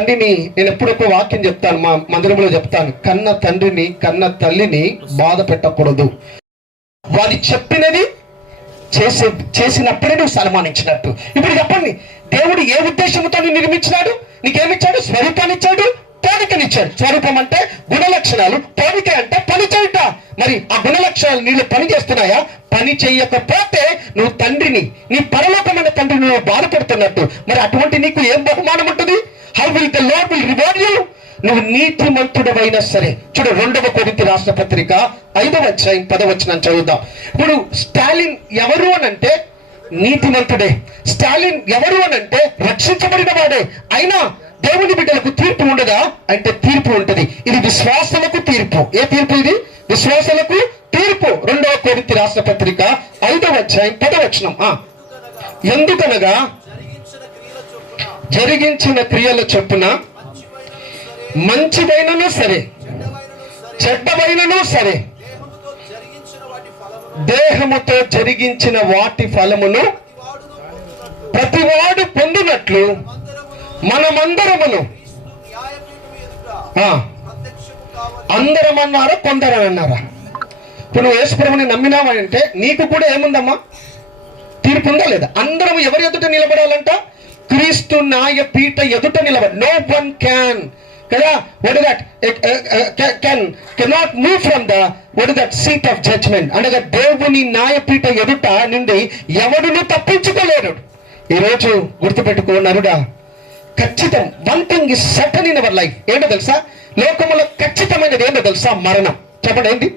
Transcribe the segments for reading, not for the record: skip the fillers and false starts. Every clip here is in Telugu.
తండ్రిని నేను ఎప్పుడొక వాక్యం చెప్తాను, మా మందిరంలో చెప్తాను, కన్న తండ్రిని కన్న తల్లిని బాధ పెట్టకూడదు. వారి చెప్పినది చేసినప్పుడే నువ్వు సన్మానించినట్టు. ఇప్పుడు చెప్పండి, దేవుడు ఏ ఉద్దేశంతో నిర్మించినాడు? నీకేమిచ్చాడు? స్వరూపాన్ని ఇచ్చాడు, పోలికనిచ్చాడు. స్వరూపం అంటే గుణ లక్షణాలు, పోలిక అంటే పని చేయుట. మరి ఆ గుణ లక్షణాలు నీళ్ళు పని చేస్తున్నాయా? పని చేయకపోతే నువ్వు తండ్రిని, నీ పరలోకమైన తండ్రిని నువ్వు బాధపడుతున్నట్టు. మరి అటువంటి నీకు ఏం బహుమానం ఉంటుంది? How will the lord will reward you? నువ్వు నీతిమంతుడవైనా సరే. చూడు, 2వ కొరింథీ రాసిన పత్రిక 5వ అధ్యాయం 10వ వచనం చదువుదాం. ఇప్పుడు స్టాలిన్ ఎవరు అని అంటే నీతిమంతుడే. స్టాలిన్ ఎవరు అని అంటే రక్షించబడిన వాడే. అయినా దేవుని బిడ్డలకు తీర్పు ఉండదా అంటే తీర్పు ఉంటది. ఇది విశ్వాసులకు తీర్పు. ఏ తీర్పు ఇది? విశ్వాసులకు తీర్పు. 2వ కొరింథీ రాసిన పత్రిక 5వ అధ్యాయం 10వ వచనం. ఎందుకనగా జరిగించిన క్రియల చొప్పున మంచివైనను సరే చెడ్డవైనను సరే దేహముతో జరిగించిన వాటి ఫలమును ప్రతివాడు పొందినట్లు మనమందరమును అందరం అన్నారా కొందరని అన్నారా? ఇప్పుడు నువ్వు యేసుప్రభుని నమ్మినావంటే నీకు కూడా ఏముందమ్మా? తీర్పు ఉందా లేదా? అందరం ఎవరి ఎదుట నిలబడాలంట? క్రీస్తు న్యాయ పీఠ ఎదుట నిలబడి. నో వన్ క్యాన్ కదా, what is that, cannot move from the what is that seat of judgment. అనగా దేవుని న్యాయపీఠ ఎదుట నుండి ఎవడును తప్పించుకోలేడు. ఈరోజు గుర్తుపెట్టుకో నరుడా, ఖచ్చితం. One thing is certain in our life. ఏంటో తెలుసా? లోకములో ఖచ్చితమైనది ఏంటో తెలుసా? మరణం. చెప్పండి ఏంటి?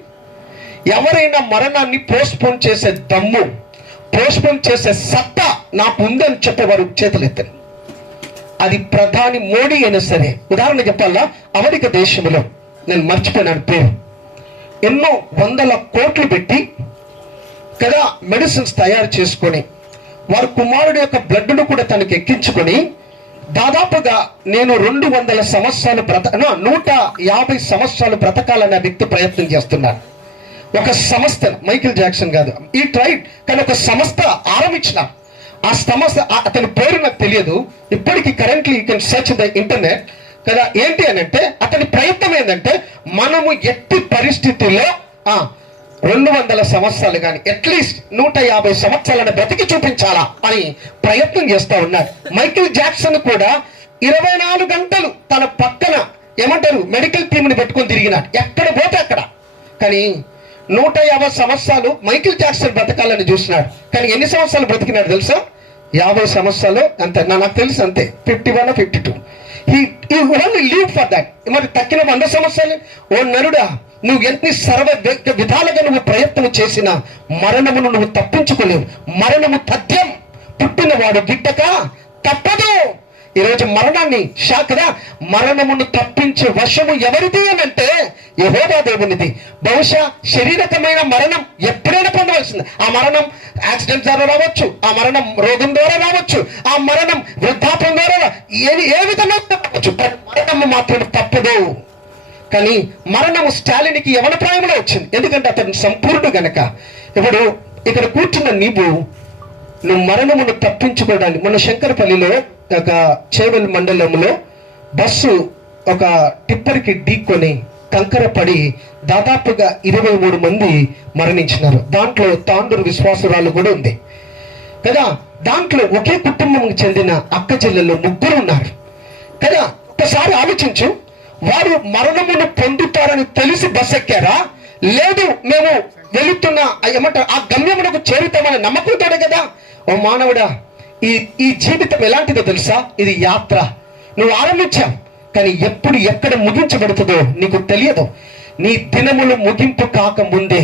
ఎవరైనా మరణాన్ని పోస్ట్పోన్ చేసే దమ్ము, పోస్ట్పోన్ చేసే సత్తా నాకు ఉందని చెప్పేవారు చేతులు ఎత్తారు. అది ప్రధాని మోడీ అయినా సరే. ఉదాహరణ చెప్పాలా, అమెరికా దేశంలో, నేను మర్చిపోయినాను పేరు, ఎన్నో వందల కోట్లు పెట్టి కదా మెడిసిన్స్ తయారు చేసుకొని వారి కుమారుడు యొక్క బ్లడ్ను కూడా తనకు ఎక్కించుకొని దాదాపుగా నేను 200 సంవత్సరాలు 150 సంవత్సరాలు బ్రతకాలన్న వ్యక్తి ప్రయత్నం చేస్తున్నాడు. ఒక సంస్థ, మైకిల్ జాక్సన్ కాదు, ఈ ట్రైడ్, కానీ ఒక సంస్థ ఆరంభించిన. ఆ సంస్థ అతని పేరు నాకు తెలియదు ఇప్పటికీ. Currently you can search the internet కదా. ఏంటి అని అంటే అతని ప్రయత్నం ఏంటంటే మనము ఎట్టి పరిస్థితుల్లో 200 సంవత్సరాలు కానీ అట్లీస్ట్ 150 సంవత్సరాలను బ్రతికి చూపించాలా అని ప్రయత్నం చేస్తూ ఉన్నాడు. మైకిల్ జాక్సన్ కూడా 24 గంటలు తన పక్కన ఏమంటారు మెడికల్ టీంని పెట్టుకొని తిరిగినాడు, ఎక్కడ పోతే అక్కడ. కానీ 150 సంవత్సరాలు మైకిల్ జాక్సన్ బ్రతకాలని చూసినాడు. కానీ ఎన్ని సంవత్సరాలు బ్రతికినాడు తెలుసా? 50 సంవత్సరాలు అంతే. నాకు తెలుసు అంతే, 51 or 52. He only lived for that. మరి తక్కిన 100 సంవత్సరాలు. ఓ నరుడా, నువ్వు ఎన్ని సర్వ విధాలుగా నువ్వు ప్రయత్నం చేసినా మరణమును నువ్వు తప్పించుకోలేవు. మరణము తథ్యం. పుట్టినవాడు గిట్టక తప్పదు. ఈరోజు మరణాన్ని కదా, మరణమును తప్పించే వశము ఎవరిది అని అంటే యెహోవా దేవునిది. బహుశా శారీరకమైన మరణం ఎప్పుడైనా పొందవలసింది. ఆ మరణం యాక్సిడెంట్ ద్వారా రావచ్చు, ఆ మరణం రోగం ద్వారా రావచ్చు, ఆ మరణం వృద్ధాప్యం ద్వారా ఏ విధంగా రావచ్చు. మరణము మాత్రం తప్పదు. కానీ మరణము స్టాలిన్కి యవన ప్రాయంలో వచ్చింది. ఎందుకంటే అతను సంపూర్ణుడు గనక. ఇప్పుడు ఇక్కడ కూర్చున్న నువ్వు మరణమును తప్పించుకోవడానికి మన శంకరపల్లిలో ఒక చేవెల్ మండలంలో బస్సు ఒక టిప్పర్కి ఢీకొని కంకర పడి దాదాపుగా 23 మంది మరణించినారు. దాంట్లో తాండూరు విశ్వాసురాలు కూడా ఉంది కదా. దాంట్లో ఒకే కుటుంబంకి చెందిన అక్క చెల్లెళ్ళు 3 ఉన్నారు కదా. ఒకసారి ఆలోచించు, వారు మరణమును పొందుతారని తెలిసి బస్ ఎక్కారా? లేదు, మేము వెళుతున్న ఏమంటారు ఆ గమ్యమునకు చేరుతామని నమ్మకంతోనే కదా. ఓ మానవుడా, ఈ జీవితం ఎలాంటిదో తెలుసా? ఇది యాత్ర. నువ్వు ఆరంభించావు, కానీ ఎప్పుడు ఎక్కడ ముగించబడుతుందో నీకు తెలియదు. నీ దినములు ముగింపు కాకముందే,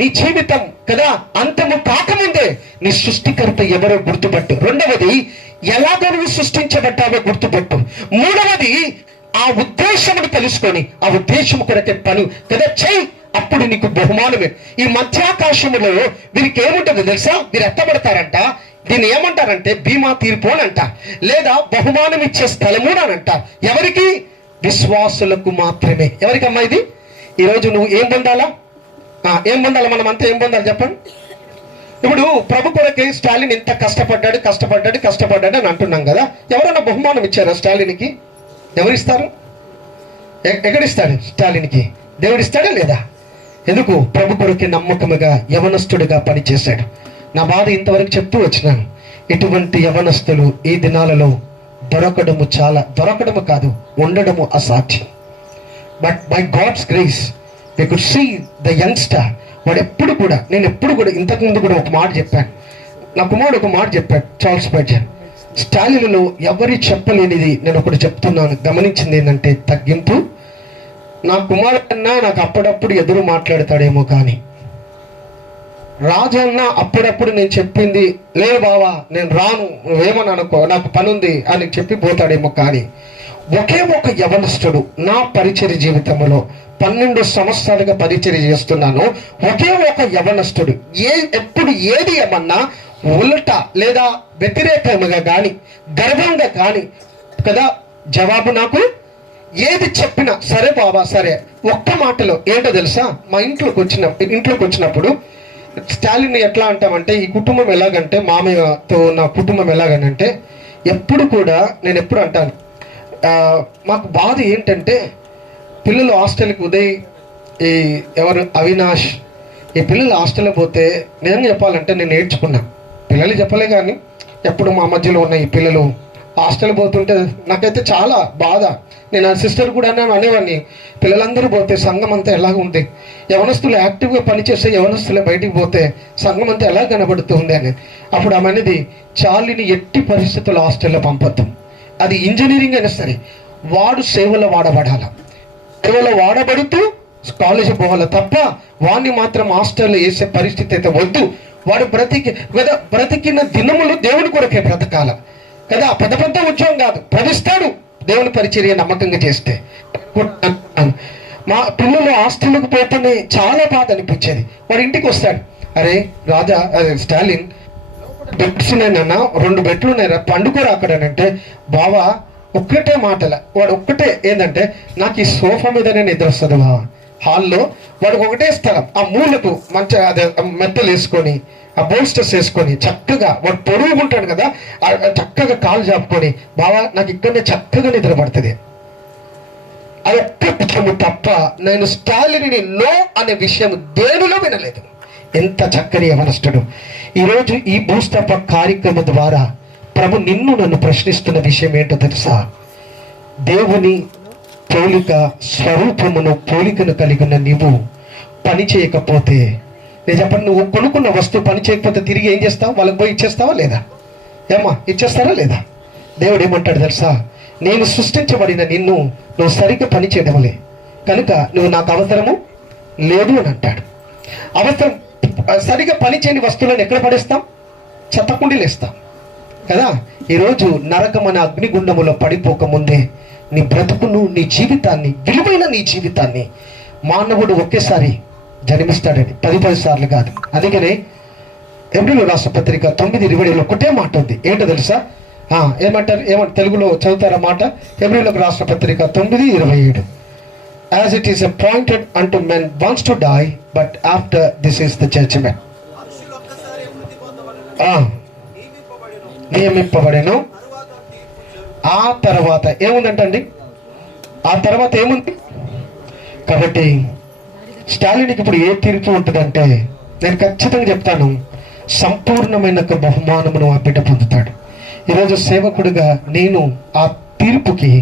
నీ జీవితం కదా అంతము కాకముందే నీ సృష్టికర్త ఎవరో గుర్తుపట్టు. 2వది, ఎలాగో నువ్వు సృష్టించబడ్డావో గుర్తుపట్టు. 3వది, ఆ ఉద్దేశమును తెలుసుకొని ఆ ఉద్దేశం కొరకే పని కదా చెయ్యి. అప్పుడు నీకు బహుమానమే. ఈ మధ్యాకాశములో వీరికి ఏముంటుందో తెలుసా? వీరు ఎత్తబడతారంట. దీన్ని ఏమంటారంటే బీమా తీర్పు అని అంట, లేదా బహుమానం ఇచ్చే స్థలము అని అంట. ఎవరికి? విశ్వాసులకు మాత్రమే. ఎవరికమ్మా ఇది? ఈరోజు నువ్వు ఏం పొందాలా? మనం అంతా ఏం పొందాలి చెప్పండి? ఇప్పుడు ప్రభు కొరకే స్టాలిన్ ఎంత కష్టపడ్డాడు అని అంటున్నాం కదా. ఎవరైనా బహుమానం ఇచ్చారా స్టాలిన్కి? ఎవరిస్తారు? ఎక్కడిస్తాడు స్టాలిన్కి? దేవుడు ఇస్తాడా లేదా? ఎందుకు? ప్రభు కొరకే నమ్మకముగా యవనస్తుడిగా పనిచేశాడు. నా బాధ ఇంతవరకు చెప్తూ వచ్చినాను. ఇటువంటి యవనస్తులు ఈ దినాలలో దొరకడము కాదు, ఉండడము అసాధ్యం. But by God's grace we could see the youngster. నేను ఎప్పుడు కూడా ఇంతకుముందు కూడా ఒక మాట చెప్పాను. నా కుమారుడు ఒక మాట చెప్పాడు, చార్ల్స్ స్పర్జన్. స్టాలిన్లో ఎవరి చెప్పలేనిది నేను ఒకటి చెప్తున్నాను. గమనించింది ఏంటంటే తగ్గింపు. నా కుమారుడన్నా నాకు అప్పుడప్పుడు ఎదురు మాట్లాడతాడేమో, కానీ రాజన్న అప్పుడప్పుడు నేను చెప్పింది లేదు బావా నేను రాను, నువ్వేమని అనుకో, నాకు పని ఉంది అని చెప్పి పోతాడేమో. కానీ ఒకే ఒక యవనస్తుడు నా పరిచర్య జీవితంలో 12 సంవత్సరాలుగా పరిచర్య చేస్తున్నాను. ఒకే ఒక యవనస్తుడు ఎప్పుడు ఏది ఏమన్నా ఉల్టా లేదా వ్యతిరేకంగా కానీ గర్వంగా కానీ కదా జవాబు నాకు ఏది చెప్పినా సరే బాబా సరే, ఒక్క మాటలో. ఏంటో తెలుసా? మా ఇంట్లోకి వచ్చినప్పుడు స్టాలిన్ ఎట్లా అంటామంటే, ఈ కుటుంబం ఎలాగంటే మామయ్యతో నా కుటుంబం ఎలాగనంటే, ఎప్పుడు కూడా నేను ఎప్పుడు అంటాను, మాకు బాధ ఏంటంటే పిల్లలు హాస్టల్కి ఉదయ్ ఎవరు అవినాష్ ఈ పిల్లలు హాస్టల్లో పోతే నేను చెప్పాలంటే నేను నేర్చుకున్నా. పిల్లలు చెప్పలే కానీ ఎప్పుడు మా మధ్యలో ఉన్న ఈ పిల్లలు హాస్టల్ పోతుంటే నాకైతే చాలా బాధ. నేను ఆ సిస్టర్ కూడా అనేవాడిని, పిల్లలందరూ పోతే సంఘం అంతా ఎలాగ ఉంది, యవనస్తులు యాక్టివ్గా పనిచేస్తే యవనస్తులే బయటికి పోతే సంఘం అంతా ఎలా కనబడుతుంది అని. అప్పుడు ఆమె అనేది, చార్లీని ఎట్టి పరిస్థితుల్లో హాస్టల్లో పంపొద్దు, అది ఇంజనీరింగ్ అయినా సరే వాడు సేవలో వాడబడాల, సేవలో వాడబడుతూ కాలేజీ పోవాలి తప్ప వాడిని మాత్రం హాస్టల్లో వేసే పరిస్థితి అయితే వద్దు. వాడు బ్రతికిన దినములు దేవుని కొరకే బ్రతకాల కదా. పెద్ద ఉద్యోగం కాదు, బ్రతిస్తాడు దేవుని పరిచర్య నమ్మకంగా చేస్తే. మా పిల్లలు హాస్టల్కి పోతేనే చాలా బాధ అనిపించేది. వాడు ఇంటికి వస్తాడు, అరే రాజా అదే స్టాలిన్ బెడ్స్ ఉన్నాయన్నా, 2 బెడ్లు ఉన్నాయా, పండుకోరా అక్కడనంటే, బావా ఒక్కటే మాటల వాడు ఒక్కటే ఏంటంటే, నాకు ఈ సోఫా మీదనే నిద్ర వస్తుంది బావా. హాల్లో వాడికి ఒకటే స్థలం, ఆ మూలకు మంచిగా అదే మెత్తలు వేసుకొని ఆ బోల్స్టర్స్ వేసుకొని చక్కగా వాడు పొడుగు ఉంటాడు కదా, చక్కగా కాలు చాపుకొని, బావా నాకు ఇక్కడనే చక్కగా నిద్ర పడుతుంది. అది ఒక్క విషయము తప్ప నేను స్టాలిన్ని నో అనే విషయం దేనిలో వినలేదు. ఎంత చక్కని యవనస్తుడు. ఈరోజు ఈ భూస్థాప కార్యక్రమం ద్వారా ప్రభు నన్ను ప్రశ్నిస్తున్న విషయం ఏంటో తెలుసా? దేవుని పోలిక స్వరూపమును పోలికను కలిగిన నీవు పని చేయకపోతే, నేను చెప్పండి, నువ్వు కొనుక్కున్న వస్తువు పని చేయకపోతే తిరిగి ఏం చేస్తావు? వాళ్ళకి పోయి ఇచ్చేస్తావా లేదా? ఏమ్మా ఇచ్చేస్తారా లేదా? దేవుడు ఏమంటాడు తెలుసా? నేను సృష్టించబడిన నిన్ను నువ్వు సరిగ్గా పని చేయడమలే కనుక నువ్వు నాకు అవసరము లేదు అని అంటాడు. అవసరం సరిగ్గా పని చేయని వస్తువులను ఎక్కడ పడేస్తాం? చెత్తకుండీలు వేస్తాం కదా. ఈరోజు నరకమైన అగ్నిగుండములో పడిపోకముందే నీ బ్రతుకును, నీ జీవితాన్ని, విలువైన నీ జీవితాన్ని మానవుడు ఒకేసారి జన్మిస్తాడని 10 సార్లు కాదు. అందుకనే హెబ్రీయుల రాష్ట్ర పత్రిక 9:20 ఒకటే మాట ఉంది. ఏంటో తెలుసా? ఏమంటారు? తెలుగులో చదువుతారా మాట? హెబ్రీయులకు రాష్ట్ర పత్రిక 9:27. As it is appointed unto men once to die, but after this is the judgment. నియమింపబడెను. ఆ తర్వాత ఏముందంటండి? ఆ తర్వాత ఏముంది? కాబట్టి స్టాలిన్కి ఇప్పుడు ఏ తీర్పు ఉంటుందంటే, నేను ఖచ్చితంగా చెప్తాను, సంపూర్ణమైన బహుమానమును ఆ బిడ్డ పొందుతాడు. ఈరోజు సేవకుడిగా నేను ఆ తీర్పుకి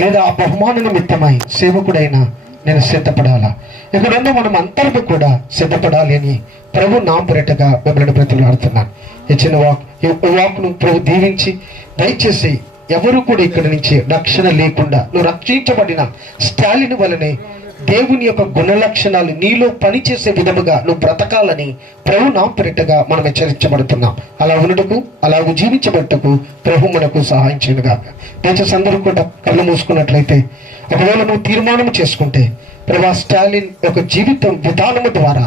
లేదా ఆ బహుమాన నిమిత్తమై సేవకుడైనా నేను సిద్ధపడాలా. ఎక్కడున్నా మనం అందరూ కూడా సిద్ధపడాలి అని ప్రభు నామపురెట్టగా మిమ్మల్ని బ్రతిమలాడుతున్నాను. ఇచ్చిన వాక్ను ప్రభు దీవించి దయచేసి ఎవరు కూడా ఇక్కడి నుంచి రక్షణ లేకుండా నువ్వు రక్షించబడిన స్టాలిన్ వలనే దేవుని యొక్క గుణ లక్షణాలు నీలో పనిచేసే విధముగా నువ్వు బ్రతకాలని ప్రభు నామపురెట్టగా మనం హెచ్చరించబడుతున్నాం. అలా ఉండటకు, అలాగూ జీవించబట్టకు ప్రభు మనకు సహాయం చేయనుగా. దయచేసి అందరూ కూడా కళ్ళు మూసుకున్నట్లయితే, ఒకవేళ నువ్వు తీర్మానం చేసుకుంటే, ప్రభా స్టాలిన్ యొక్క జీవితం విధానము ద్వారా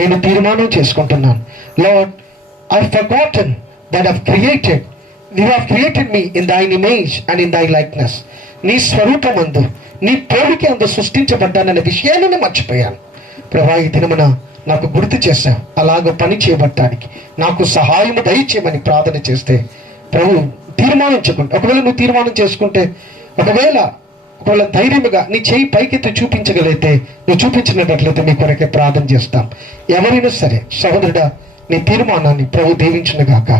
నేను తీర్మానం చేసుకుంటున్నాను. Lord, I have forgotten that you have created me in thine image and in thy likeness. నీ స్వరూపమందు, నీ పోలిక అందు సృష్టించబడ్డాననే విషయాన్ని మర్చిపోయాను. ప్రభా ఈ దినమున నాకు గుర్తు చేశావు, అలాగ పని చేయబట్టడానికి నాకు సహాయము దయచేయమని ప్రార్థన చేస్తే ప్రభు తీర్మానించుకుంటే, ఒకవేళ నువ్వు తీర్మానం చేసుకుంటే, ఒకవేళ ధైర్యముగా నీ చేయి పైకెత్తి చూపించగలిగితే, నువ్వు చూపించినట్లయితే నీ కొరకే ప్రార్థన చేస్తాం. ఎవరైనా సరే సహోదరుడా, నీ తీర్మానాన్ని ప్రభు దీవించును గాక.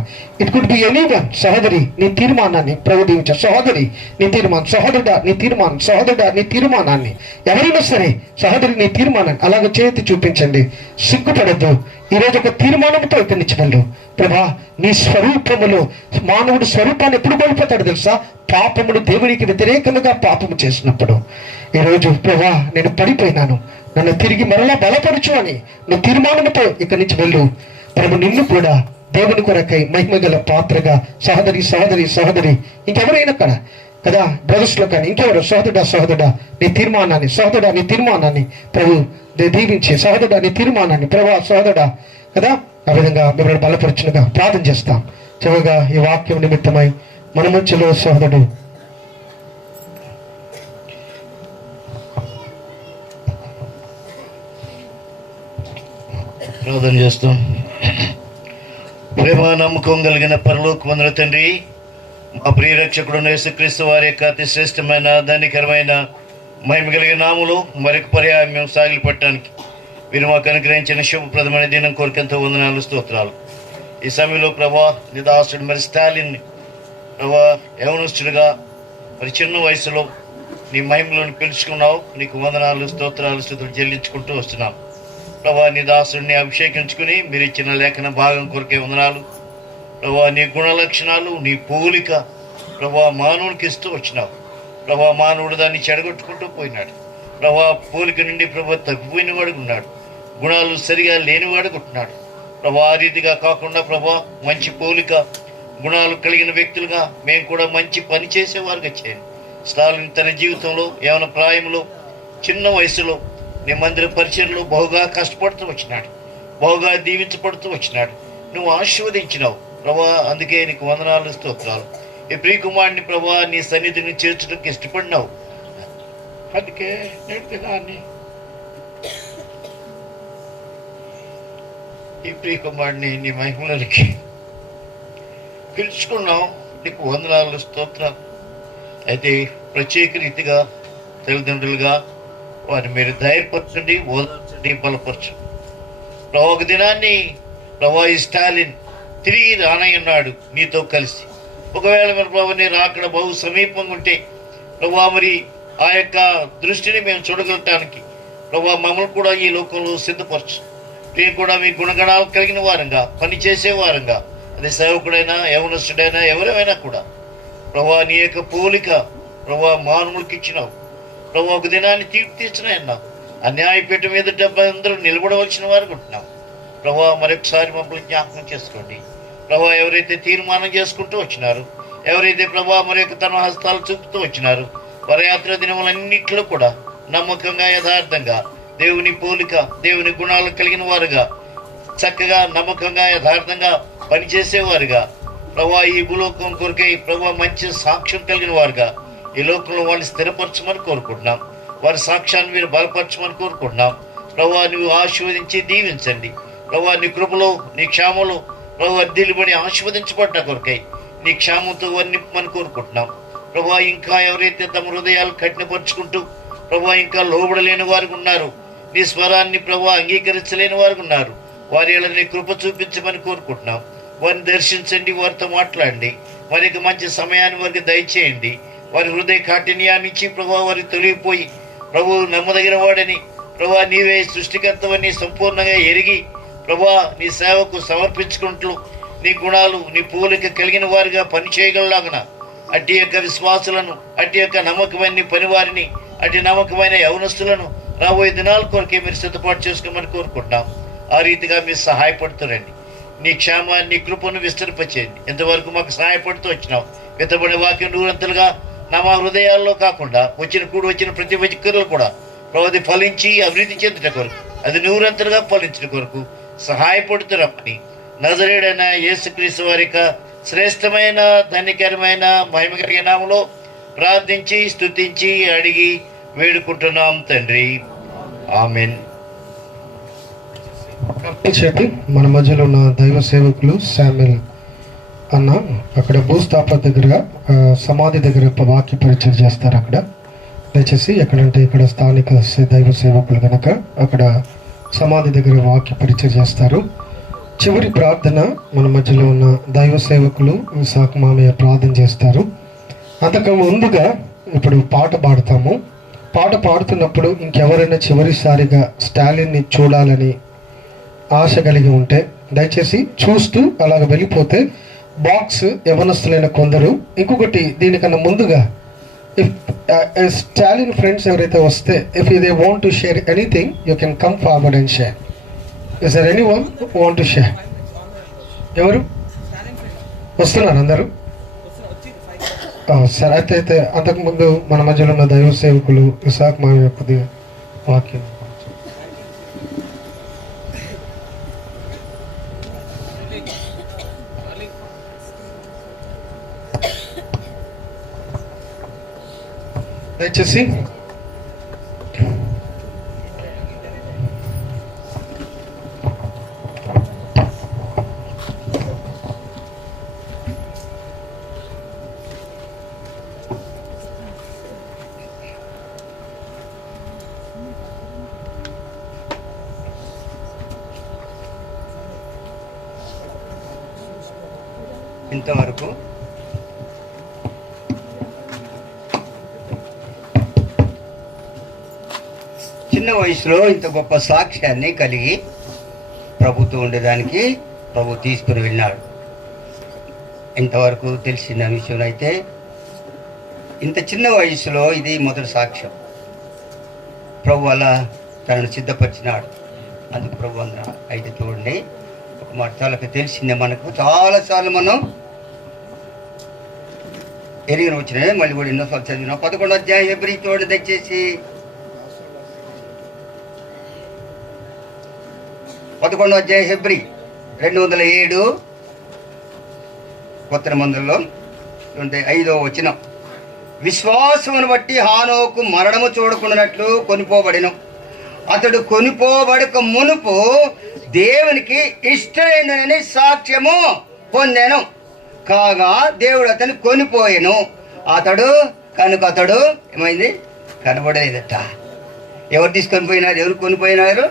It could be anyone. సహోదరి, నీ తీర్మానాన్ని ప్రభు దీవించ. సహోదరి, నీ తీర్మానం. సహోదరుడా, నీ తీర్మానం. సహోదరుడా, నీ తీర్మానాన్ని. ఎవరైనా సరే సహోదరి, నీ తీర్మానాన్ని అలాగ చేతి చూపించండి. సిగ్గుపడద్దు. ఈరోజు ఒక తీర్మానంతో ఇక్కడి నుంచి వెళ్ళు. ప్రభా, నీ స్వరూపములో మానవుడు స్వరూపాన్ని ఎప్పుడు కోల్పోతాడు తెలుసా? పాపమును దేవునికి వ్యతిరేకంగా పాపము చేసినప్పుడు. ఈరోజు ప్రభా, నేను పడిపోయినాను, నన్ను తిరిగి మరలా బలపరచు అని నువ్వు తీర్మానంతో ఇక్కడి నుంచి వెళ్ళు. ప్రభు నిన్ను కూడా దేవుని కొరకై మహిమగల పాత్రగా సహోదరి సహోదరి సహోదరి ఇంకెవరైనా కదా బ్రదర్స్లో కానీ ఇంకెవరు సహోదరుడా నీ తీర్మానాన్ని, సహోదరుడా నీ తీర్మానాన్ని ప్రభు దీవించి, సహోదరుడా నీ తీర్మానాన్ని ప్రభా సహోదరుడా కదా ఆ విధంగా మిమ్మల్ని బలపరచునుగా ప్రార్థన చేస్తాం. చివరిగా ఈ వాక్యం నిమిత్తమై మన మధ్యలో సహోదరుడు ప్రార్థన చేస్తాం. ప్రేమ నమ్మకం కలిగిన పరలోకమందున తండ్రి, మా ప్రియరక్షకుడు యేసుక్రీస్తు వారి యొక్క అతి శ్రేష్టమైన ధన్యకరమైన మహిమ కలిగిన నామములో మరొక పర్యాయం మేము సాగిలపట్టడానికి మీరు మాకు అనుగ్రహించిన శుభప్రదమైన దినం కోరికంతో వందనాలు, స్తోత్రాలు. ఈ సమయంలో ప్రభా నీ దాసుడు మరి స్టాలిన్ ప్రభా యవనస్తుడిగా మరి చిన్న వయసులో నీ మహిమలను పిలుచుకున్నావు. నీకు వందనాలు, స్తోత్రాలు, స్తుతులు చెల్లించుకుంటూ వస్తున్నాం. ప్రభా నీ దాసుడిని అభిషేకించుకుని మీరు ఇచ్చిన లేఖన భాగం కొరకే వందనాలు. ప్రభా నీ గుణ లక్షణాలు, నీ పోలిక ప్రభా మానవునికి ఇస్తూ వచ్చినావు. ప్రభా మానవుడు దాన్ని చెడగొట్టుకుంటూ పోయినాడు. ప్రభా పోలిక నుండి ప్రభా తగ్గిపోయిన వాడుగా ఉన్నాడు, గుణాలు సరిగా లేనివాడుగా ఉంటున్నాడు. ప్రభా ఆ రీతిగా కాకుండా ప్రభా మంచి పోలిక గుణాలు కలిగిన వ్యక్తులుగా మేము కూడా మంచి పని చేసేవారుగా చేయండి. స్టాలిన్ తన జీవితంలో యవన ప్రాయంలో చిన్న వయసులో నీ మందిర పరిచయంలో బహుగా కష్టపడుతూ వచ్చినాడు, బహుగా దీవించబడుతూ వచ్చినాడు. నువ్వు ఆశీర్వదించినావు ప్రభా, అందుకే నీకు వందనాలు, స్తోత్రాలు. ఈ ప్రియకుమారుని ప్రభా నీ సన్నిధిని చేర్చడానికి ఇష్టపడినావు. అందుకే నేర్చుదాన్ని ఈ ప్రియకుమారుని నీ మహిమలకి పిలుచుకున్నావు. నీకు వందనాలు, స్తోత్రాలు. అయితే ప్రత్యేక రీతిగా తల్లిదండ్రులుగా వారిని మీరు ధైర్యపరచండి, ఓదార్చండి, బలపరచండి. ప్రభా ఒక దినాన్ని ప్రభా ఈ స్టాలిన్ తిరిగి రానయ్యున్నాడు నీతో కలిసి. ఒకవేళ మరి ప్రభు నేను అక్కడ బహు సమీపంగా ఉంటే ప్రభా మరి ఆ యొక్క దృష్టిని మేము చూడగలటానికి ప్రభా మమ్మల్ని కూడా ఈ లోకంలో సిద్ధపరచు. మేము కూడా మీ గుణగణాలు కలిగిన వారంగా, పనిచేసే వారంగా, అది సేవకుడైనా యవనస్తుడైనా ఎవరైనా కూడా ప్రభా నీ యొక్క పోలిక ప్రభా మానవులకి ఇచ్చినావు. ప్రభు ఒక దినాన్ని తీర్పు తీర్చినాయన్నావు. ఆ న్యాయపీఠ మీద అందరూ నిలబడవలసిన వారు ఉంటున్నావు. ప్రభా మరొకసారి మమ్మల్ని జ్ఞాపకం చేసుకోండి. ప్రభా ఎవరైతే తీర్మానం చేసుకుంటూ వచ్చినారు, ఎవరైతే ప్రభా మరి యొక్క తన హస్తాలు చూపుతూ వచ్చినారు, వారి యాత్ర దినములన్నింటిలో కూడా నమ్మకంగా యథార్థంగా దేవుని పోలిక దేవుని గుణాలు కలిగిన వారుగా చక్కగా నమ్మకంగా యథార్థంగా పనిచేసేవారుగా ప్రభా ఈ భూలోకం కొరకై ప్రభా మంచి సాక్ష్యం కలిగిన వారుగా ఈ లోకంలో వాళ్ళని స్థిరపరచమని కోరుకుంటున్నాం. వారి సాక్ష్యాన్ని మీరు బలపరచమని కోరుకుంటున్నాం. ప్రభా నువ్వు ఆశీర్వదించి దీవించండి. ప్రభా నీ కృపలో నీ క్షేమంలో ప్రభు అద్దెలుబడి ఆశీర్వదించబడ్డ కొరకై నీ క్షేమంతో వర్ణింపమని కోరుకుంటున్నాం. ప్రభా ఇంకా ఎవరైతే తమ హృదయాలు కఠినపరుచుకుంటూ ప్రభా ఇంకా లోబడలేని వారు ఉన్నారు, నీ స్వరాన్ని ప్రభా అంగీకరించలేని వారు ఉన్నారు, వారి నీ కృప చూపించమని కోరుకుంటున్నాం. వారిని దర్శించండి, వారితో మాట్లాడండి, వారికి మంచి సమయాన్ని వారికి దయచేయండి. వారి హృదయ కాఠిన్యాన్ని ఇచ్చి ప్రభా వారి తొలగిపోయి ప్రభు నమ్మదగిన వాడని ప్రభా నీవే సృష్టికర్తవని సంపూర్ణంగా ఎరిగి ప్రభా నీ సేవకు సమర్పించుకుంటూ నీ గుణాలు నీ పోలిక కలిగిన వారిగా పనిచేయగలలాగున అట్టి యొక్క విశ్వాసులను, అట్టి యొక్క నమ్మకమైన నీ పనివారిని, అట్టి నమ్మకమైన యవనస్తులను రాబోయే దినాల కొరకే మీరు సిద్ధపాటు చేసుకోమని కోరుకుంటున్నాం. ఆ రీతిగా మీరు సహాయపడుతురండి. నీ క్షేమాన్ని నీ కృపను విస్తరింపచేయండి. ఎంతవరకు మాకు సహాయపడుతూ వచ్చినావు. విత్తబడిన వాక్యం నూరంతలుగా నా మా హృదయాల్లో కాకుండా వచ్చిన ప్రతి ఒక్కరు కూడా ప్రభు ఫలించి అభివృద్ధి చెందుట కొరకు, అది నూరంతలుగా ఫలించిన కొరకు సహాయపడుతున్నప్పని నజరేయుడైన యేసుక్రీస్తు వారి యొక్క శ్రేష్టమైన ధన్యకరమైన మహిమ కలిగిన నామములో ప్రార్థించి స్తుతించి అడిగి వేడుకుంటున్నాం తండ్రి. ఆమెన్. చెప్పి మన మధ్యలో ఉన్న దైవ సేవకులు శామ్యుల్ అన్న అక్కడ భూస్థాపన దగ్గర సమాధి దగ్గర వాక్య పరిచయం చేస్తారు. అక్కడ దయచేసి ఎక్కడంటే ఇక్కడ స్థానిక దైవ సేవకులు కనుక అక్కడ సమాధి దగ్గర వాక్య పరిచయం చేస్తారు. చివరి ప్రార్థన మన మధ్యలో ఉన్న దైవ సేవకులు ఇసాక్ మామయ్య ప్రార్థన చేస్తారు. అంతకు ముందుగా ఇప్పుడు పాట పాడతాము. పాట పాడుతున్నప్పుడు ఇంకెవరైనా చివరిసారిగా స్టాలిన్ని చూడాలని ఆశ కలిగి ఉంటే దయచేసి చూస్తూ అలాగ వెళ్ళిపోతే బాక్స్ యవనస్తులైన కొందరు. ఇంకొకటి దీనికన్నా ముందుగా స్టాలిన్ ఫ్రెండ్స్ ఎవరైతే వస్తే if they want to share anything you can come forward and share. Is there anyone want to share? ఎవరు వస్తున్నారు? అందరూ సరే. అయితే అంతకుముందు మన మధ్యలో ఉన్న దైవ సేవకులు ఇసాక్ మామయ్య కొద్దిగా వాక్యం. దయచేసి ఇంతవరకు చిన్న వయసులో ఇంత గొప్ప సాక్ష్యాన్ని కలిగి ప్రభుత్వం ఉండేదానికి ప్రభు తీసుకుని వెళ్ళినాడు. ఇంతవరకు తెలిసిన విషయం అయితే ఇంత చిన్న వయసులో ఇది మొదటి సాక్ష్యం. ప్రభు అలా తనను సిద్ధపరిచినాడు. అందుకు ప్రభు అందరూ అయితే చూడండి, ఒక మాట చాలకు తెలిసిందే. మనకు చాలాసార్లు మనం ఎరిగిన వచ్చిన మళ్ళీ కూడా ఎన్నోసార్లు చదివినా 11వ అధ్యాయం హెబ్రీ చూడండి దయచేసి. 11వ అధ్యాయం హెబ్రీ 207 కొత్త నిబంధనలో 5వ వచనం. విశ్వాసమును బట్టి హానోకు మరణము చూడకుండానట్లు కొనిపోబడెను. అతడు కొనిపోబడక మునుపు దేవునికి ఇష్టమైనని సాక్ష్యము పొందెను. కాగా దేవుడు అతను కొనిపోయాను. అతడు ఏమైంది? కనబడలేదట. ఎవరు తీసుకొని పోయినారు? ఎవరు కొనిపోయినారు?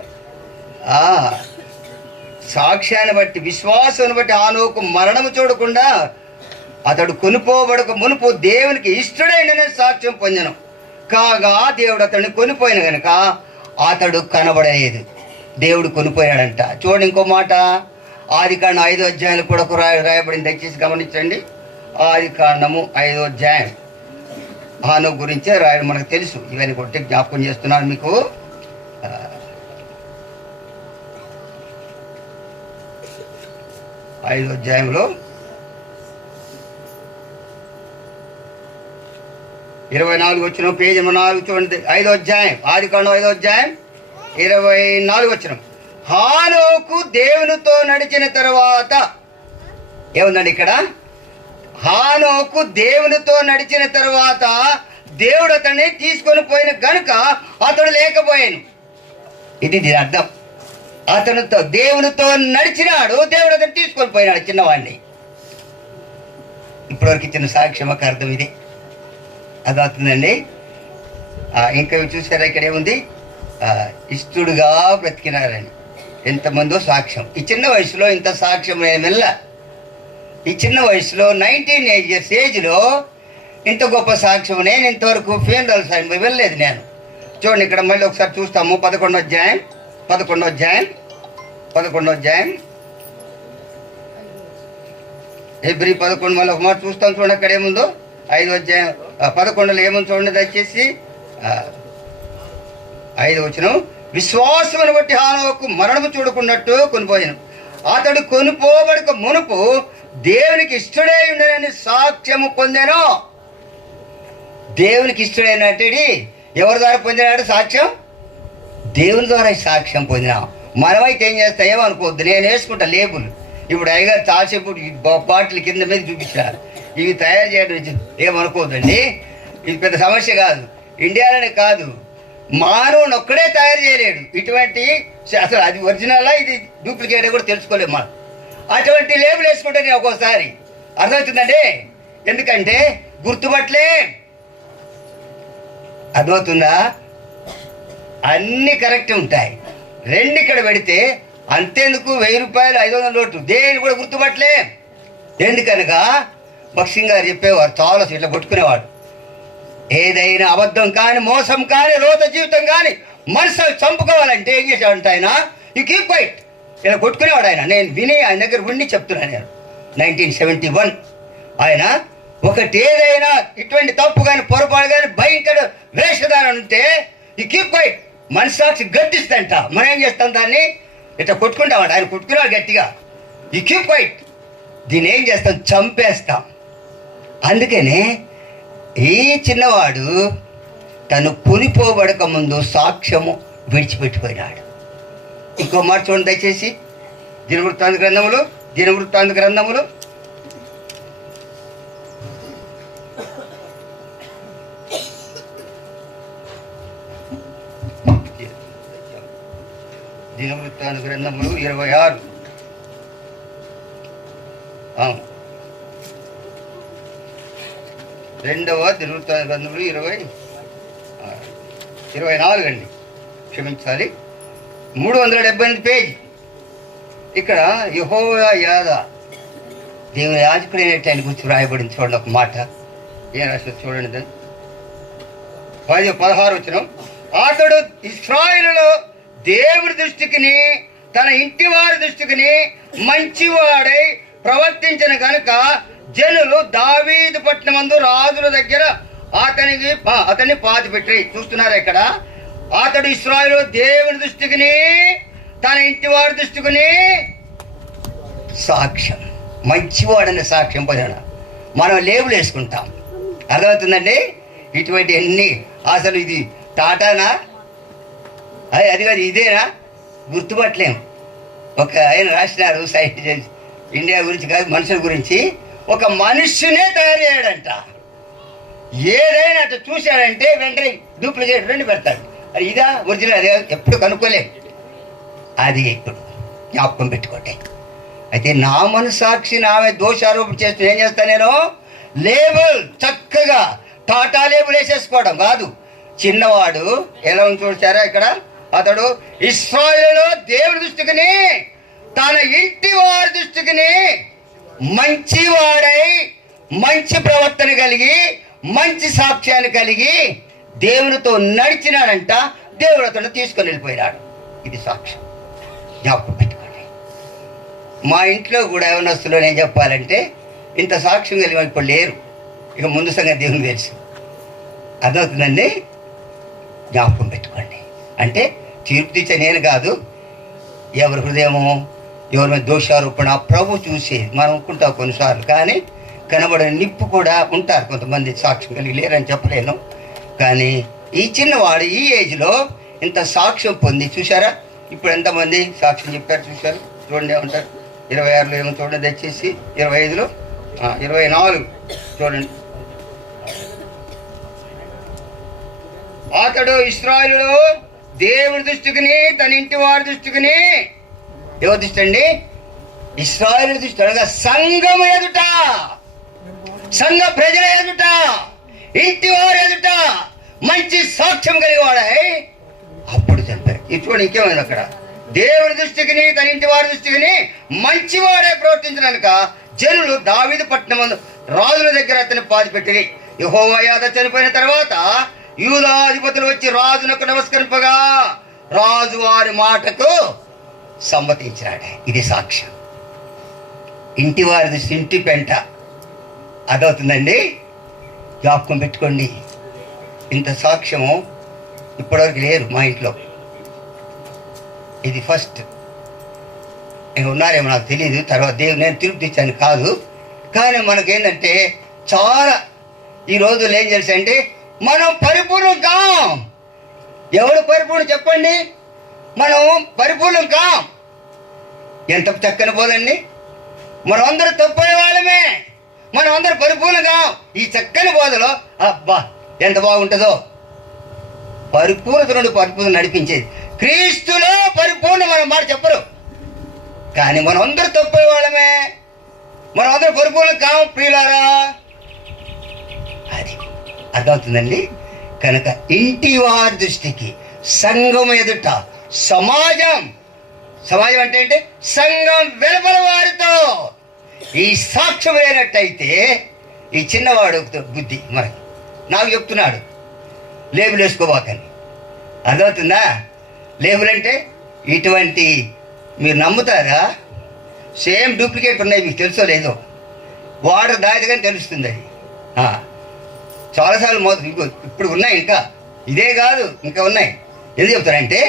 సాక్ష్యాన్ని బట్టి, విశ్వాసాన్ని బట్టి హానోకు మరణము చూడకుండా అతడు కొనిపోబడక మునుపు దేవునికి ఇష్టడైన సాక్ష్యం పొందెను. కాగా దేవుడు అతడిని కొనిపోయిన కనుక అతడు కనబడలేదు. దేవుడు కొనిపోయాడంట. చూడండి ఇంకో మాట, ఆదికాండం 5వ అధ్యాయంలో కూడా రాయబడింది. దయచేసి గమనించండి. ఆదికాండము 5వ అధ్యాయం హానోకు గురించే రాయడం మనకు తెలుసు. ఇవన్నీ కొట్టి జ్ఞాపకం చేస్తున్నాను మీకు. 5వ అధ్యాయంలో 24 వచ్చిన పేజీ 4 చూడండి. 5వ అధ్యాయం ఆదికాండం 5వ అధ్యాయం 24 వచ్చిన. హానోకు దేవునితో నడిచిన తర్వాత ఏముందండి ఇక్కడ? హానోకు దేవునితో నడిచిన తర్వాత దేవుడు అతన్ని తీసుకొని పోయిన గనుక అతడు లేకపోయాను. ఇది దీని అర్థం. అతనితో దేవునితో నడిచినాడు, దేవుడు అతను తీసుకొని పోయినాడు చిన్నవాడిని. ఇప్పటివరకు ఇచ్చిన సాక్ష్యం ఒక అర్థం ఇది. అది అవుతుందండి. ఇంకా చూసారా ఇక్కడ ఏముంది? ఇష్టడుగా బ్రతికినారని ఎంతమందో సాక్ష్యం. ఈ చిన్న వయసులో ఇంత సాక్ష్యం వెళ్ళ, ఈ చిన్న వయసులో 19 years ఏజ్లో ఇంత గొప్ప సాక్ష్యం నేను ఇంతవరకు ఫ్యూనరల్ సైన్ వెళ్ళలేదు నేను. చూడండి ఇక్కడ మళ్ళీ ఒకసారి చూస్తాము. 11వ అధ్యాయం హెబ్రీ 11 మళ్ళీ ఒక మాట చూస్తాం. చూడండి అక్కడ ఏముందో. 5వ అధ్యాయం 11లో ఏముంది చూడండి దయచేసి. 5వ వచనం. విశ్వాసమును బట్టి హానోకు మరణము చూడకున్నట్టు కొనిపోయాను. అతడు కొనిపోబడక మునుపు దేవునికి ఇష్టడై ఉండనని సాక్ష్యము పొందాను. దేవునికి ఇష్టడైనట్టు ఎవరి ద్వారా పొందినాడు సాక్ష్యం? దేవుని ద్వారా సాక్ష్యం పొందినా. మనమైతే ఏం చేస్తా? ఏమనుకోవద్దు, నేను వేసుకుంటా లేబుల్. ఇప్పుడు అయ్యగారు చాలాసేపు బాటిల్ కింద మీద చూపించారు. ఇవి తయారు చేయడం ఏమనుకోవద్దండి. ఇది పెద్ద సమస్య కాదు. ఇండియాలోనే కాదు, మానవుని ఒక్కడే తయారు చేయలేడు. ఇటువంటి అసలు అది ఒరిజినలా ఇది డూప్లికేట్ కూడా తెలుసుకోలేము మనం. అటువంటి లేబుల్ వేసుకుంటే నేను ఒక్కోసారి అర్థమవుతుందండి. ఎందుకంటే గుర్తుపట్టలే. అర్థమవుతుందా? అన్నీ కరెక్ట్ ఉంటాయి. రెండు ఇక్కడ పెడితే అంతేందుకు 1000 రూపాయలు 500 నోటు దేని కూడా గుర్తుపట్టలే. ఎందుకనగా భక్సింగ్ గారు చెప్పేవారు, చాలా ఇట్లా కొట్టుకునేవాడు. ఏదైనా అబద్ధం కానీ, మోసం కానీ, రోత జీవితం కానీ మనసు చంపుకోవాలంటే ఏం చేసేవాడంటే ఆయన యూ కీప్ క్వైట్. ఇలా కొట్టుకునేవాడు ఆయన. నేను విని ఆయన దగ్గర ఉండి చెప్తున్నాను. నేను 1971 ఆయన ఒకటి ఏదైనా ఇటువంటి తప్పు కానీ, పొరపాటు కానీ, భయంకర వేషధారణ ఉంటే యూ కీప్ క్వైట్. మనసాక్షి గద్దిస్తంట. మనం ఏం చేస్తాం? దాన్ని ఇట్లా కొట్టుకుంటామంట. ఆయన కొట్టుకునేవాడు గట్టిగా. You keep quiet. దీన్ని ఏం చేస్తాం? చంపేస్తాం. అందుకనే ఈ చిన్నవాడు తను కొనిపోబడక ముందు సాక్ష్యము విడిచిపెట్టిపోయినాడు. ఇంకో మాట చూడండి దయచేసి. దినవృత్తాంత గ్రంథములు 26. రెండవ దినవృత్తాంత గ్రంథములు 24 అండి, క్షమించాలి, 378 పేజీ. ఇక్కడ యెహోవా యాదా దేవుని యాజకుడైనట్టు ఆయన గురించి రాయబడింది. చూడండి ఒక మాట ఏం రాశారు చూడండి. దాన్ని 16 వచనం. అతడు ఇశ్రాయేలులో దేవుడి దృష్టికిని తన ఇంటి వారి దృష్టికిని మంచివాడై ప్రవర్తించిన కనుక జనులు దావీదు పట్టణమందు రాజుల దగ్గర అతన్ని పాతిపెట్టి. చూస్తున్నారా ఇక్కడ? అతడు ఇశ్రాయేలు దేవుని దృష్టికిని తన ఇంటి వారి దృష్టికిని సాక్ష్యం, మంచివాడని సాక్ష్యం పొందాడు. మనం లేబుల్ వేసుకుంటాం. అర్థమవుతుందండి? ఇటువంటి అన్ని అసలు ఇది టాటానా, అది కాదు ఇదేనా గుర్తుపట్టలేము. ఒక ఆయన రాసినారు సైంటిస్ట్, ఇండియా గురించి కాదు మనుషుల గురించి. ఒక మనుష్యునే తయారు చేయడంట. ఏదైనా అట్లా చూశాడంటే వెంటనే డూప్లికేట్ రెండు పెడతాడు. అది ఇదా ఒరిజినల్ అదే ఎప్పుడు కనుక్కోలేము. అది ఇప్పుడు జ్ఞాపకం పెట్టుకోండి. అయితే నా మనసాక్షి నామే దోషారోపణ చేస్తూ ఏం చేస్తాను నేను? లేబుల్ చక్కగా టాటా లేబుల్ వేసేసుకోవడం కాదు. చిన్నవాడు ఎలా ఉంది చూసారా ఇక్కడ? అతడు ఇశ్రాయేలులో దేవుని దృష్టికిని తన ఇంటి వారి దృష్టికిని మంచివాడై మంచి ప్రవర్తన కలిగి మంచి సాక్ష్యాన్ని కలిగి దేవునితో నడిచినాడంట. దేవుడు అతను తీసుకొని వెళ్ళిపోయినాడు. ఇది సాక్ష్యం, జ్ఞాపకం పెట్టుకోండి. మా ఇంట్లో కూడా యవనస్తులు నేను చెప్పాలంటే ఇంత సాక్ష్యం కలిగి ఇప్పుడు లేరు. ఇక ముందు సంగతి దేవునికి తెలుసు. అర్థమవుతుందండి? జ్ఞాపకం పెట్టుకోండి. అంటే తీర్పు తీర్చే నేను కాదు, ఎవరి హృదయము ఎవరి మీద దోషారోపణ ప్రభు చూసి మనం అనుకుంటాం కొన్నిసార్లు. కానీ కనబడిన నిప్పు కూడా ఉంటారు కొంతమంది సాక్ష్యం కలిగి లేరని చెప్పలేను. కానీ ఈ చిన్నవాడు ఈ ఏజ్లో ఇంత సాక్ష్యం పొంది చూసారా? ఇప్పుడు ఎంతమంది సాక్ష్యం చెప్పారు చూసారు? చూడండి ఏమంటారు? 26లో ఏమో చూడండి దయచేసి. 25లో 24 చూడండి. అతడు ఇశ్రాయేలులో దేవుని దృష్టికిని తన ఇంటి వారి దృష్టికిని, ఎవరి దృష్టి అండి? ఇశ్రాయేలు దృష్టి అనగా సంఘం ఎదుట, సంఘ ప్రజల ఎదుట, ఇంటి వారి ఎదుట మంచి సాక్ష్యం కలిగేవాడై అప్పుడు చెప్పారు. ఇప్పుడు ఇంకేమైంది అక్కడ? దేవుని దృష్టికిని తన ఇంటి వారి దృష్టికిని మంచివాడే ప్రవర్తించడానిక జనులు దావీదు పట్టణమందు రాజుల దగ్గర అతన్ని పాతిపెట్టి. యెహోవా యాదా చనిపోయిన తర్వాత యూదా అధిపతులు వచ్చి రాజునకు నమస్కరింపగా రాజు వారి మాటకు సమ్మతించినాడే. ఇది సాక్ష్యం. ఇంటి వారి దృష్టి ఇంటి పెంట. అదవుతుందండి, జ్ఞాపకం పెట్టుకోండి. ఇంత సాక్ష్యము ఇప్పటివరకు లేరు మా ఇంట్లో. ఇది ఫస్ట్. ఇంకా ఉన్నారేమో నాకు తెలియదు. తర్వాత దేవుడు నేను తిరుపతి ఇచ్చాను కాదు. కానీ మనకేంటంటే చాలా ఈ రోజుల్లో ఏం తెలుసు అంటే మనం పరిపూర్ణం కాం. ఎవడు పరిపూర్ణం చెప్పండి? మనం పరిపూర్ణం కాం. ఎంత చక్కని బోధండి. మనం అందరూ తప్పని వాళ్ళమే, మనం అందరూ పరిపూర్ణం కాం. ఈ చక్కని బోధలో అబ్బా ఎంత బాగుంటుందో. పరిపూర్ణత నుండి పరిపూర్ణ నడిపించేది. క్రీస్తులో పరిపూర్ణమైన మాట చెప్పరు, కానీ మనం అందరూ తప్పే వాళ్ళమే, మనం అందరూ పరిపూర్ణం కాము ప్రియులారా. అది అర్థమవుతుందండి. కనుక ఇంటి వారి దృష్టికి, సంఘం ఎదుట, సమాజం అంటే ఏంటి? సంఘం వెలుపల వారితో ఈ సాక్ష్యం లేనట్టయితే ఈ చిన్నవాడు బుద్ధి మనకి నాకు చెప్తున్నాడు లేబుల్ వేసుకోబాకని. అర్థమవుతుందా? లేబుల్ అంటే ఇటువంటి మీరు నమ్ముతారా? సేమ్ డూప్లికేట్ ఉన్నాయి, మీకు తెలుసో లేదో. వాటర్ దాటిగానే తెలుస్తుంది అది. చాలాసార్లు ఇప్పుడు ఉన్నాయి, ఇంకా ఇదే కాదు ఇంకా ఉన్నాయి. ఎందుకు చెప్తారంటే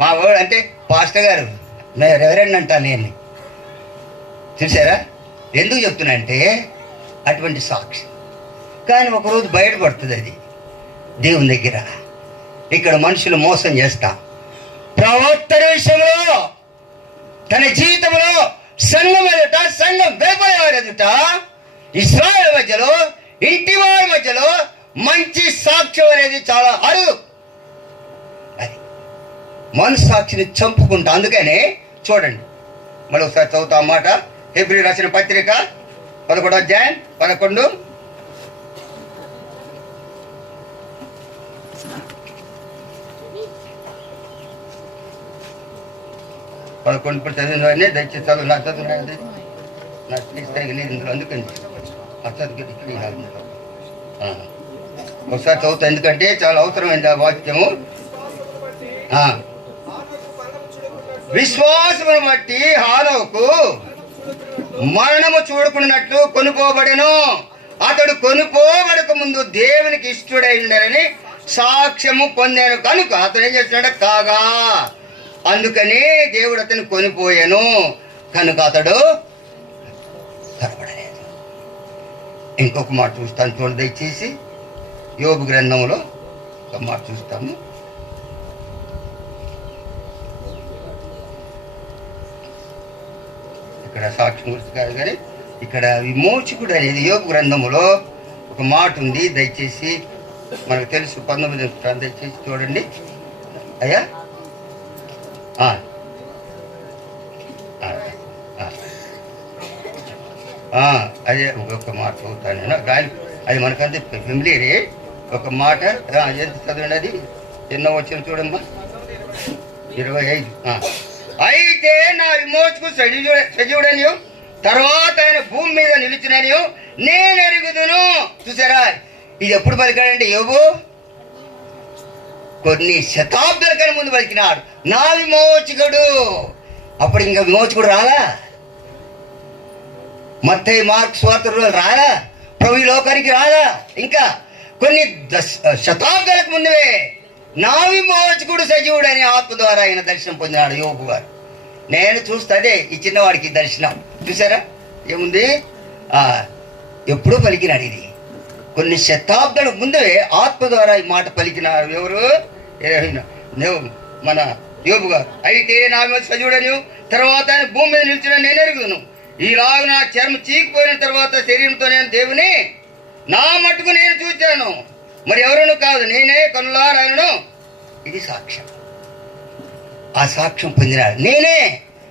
మా వాడు అంటే పాస్టర్ గారు రెవరెండ్ అంటాను నేను, చూసారా? ఎందుకు చెప్తున్నా అటువంటి సాక్షి. కానీ ఒకరోజు బయటపడుతుంది అది దేవుని దగ్గర. ఇక్కడ మనుషులు మోసం చేస్తాం. ప్రవర్తన విషయంలో, తన జీవితంలో, సంఘం ఎదుట, సంఘం వేపవారి ఎదుట, ఇశ్రాయేలు మధ్యలో, ఇంటి వారి మధ్యలో మంచి సాక్ష్యం అనేది చాలా అరుదు. అది మనస్సాక్షిని చంపుకుంటా. అందుకనే చూడండి, మళ్ళీ ఒకసారి చదువుతా మాట. హెబ్రీ రాసిన పత్రిక 11వ అధ్యాయం 11. ఇప్పుడు చదివిన దయచేసి చదువు. నా చదువు నాకు తీస్తానికి లేదు ఇందులో, అందుకని ఆ చదువు ఒకసారి చదువుతా, ఎందుకంటే చాలా అవసరమైంది ఆ వాక్యము. విశ్వాసమును బట్టి హానోకు మరణము చూడకున్నట్లు కొనుక్కోబడెను. అతడు కొనుక్కోబడక ముందు దేవునికి ఇష్టడై ఉండనని సాక్ష్యము పొందాను. కనుక అతడు ఏం చేస్తున్నాడు? కాగా అందుకని దేవుడు అతను కొనిపోయాను, కనుక అతడు కనబడలేదు. ఇంకొక మాట చూస్తాను చూడండి దయచేసి. యోబు గ్రంథంలో ఒక మాట చూస్తాము. ఇక్కడ సాక్ష్యం గురించి కాదు కానీ ఇక్కడ విమోచకుడు అనేది యోబు గ్రంథములో ఒక మాట ఉంది. దయచేసి మనకు తెలుసు, 19 దయచేసి చూడండి అయ్యా. అదే ఒక మాట చదువుతాను నేను. అది మనకంటే ఫెమిలియరే. ఒక మాట ఎంత చదవండి, అది ఎన్నో వచ్చిన చూడమ్మా. 25. అయితే నా విమోచకు సజీవుడని, తర్వాత ఆయన భూమి మీద నిలిచినని నేను ఎరుగుదును. చూసారా? ఇది ఎప్పుడు పలికాడంటే యోబు? కొన్ని శతాబ్దాల కన్నా ముందు పలికినాడు, నా విమోచకుడు. అప్పుడు ఇంకా విమోచకుడు రాలా, మత్తయి మార్కు స్వార్థలు రాలా, ప్రభు లోకానికి రాలా. ఇంకా కొన్ని శతాబ్దాలకు ముందువే నా విమోచకుడు సజీవుడు అని ఆత్మ ద్వారా ఆయన దర్శనం పొందినాడు యోబు గారు. నేను చూస్తే అదే ఈ చిన్నవాడికి దర్శనం. చూసారా ఏముంది? ఎప్పుడూ పలికినాడు. ఇది కొన్ని శతాబ్దాలకు ముందే ఆత్మ ద్వారా ఈ మాట పలికినారు. ఎవరు? మన యోబు గారు. అయితే నా సజీవుడని, తర్వాత ఆయన భూమి మీద నిలిచిన నేను ఎరుగుదును. ఈలాగు నా చర్మం చీకిపోయిన తర్వాత శరీరంతో నేను దేవుని నా మట్టుకు నేను చూశాను, మరి ఎవరును కాదు, నేనే కనులారాయను. ఇది సాక్ష్యం. ఆ సాక్ష్యం పొందినాడు. నేనే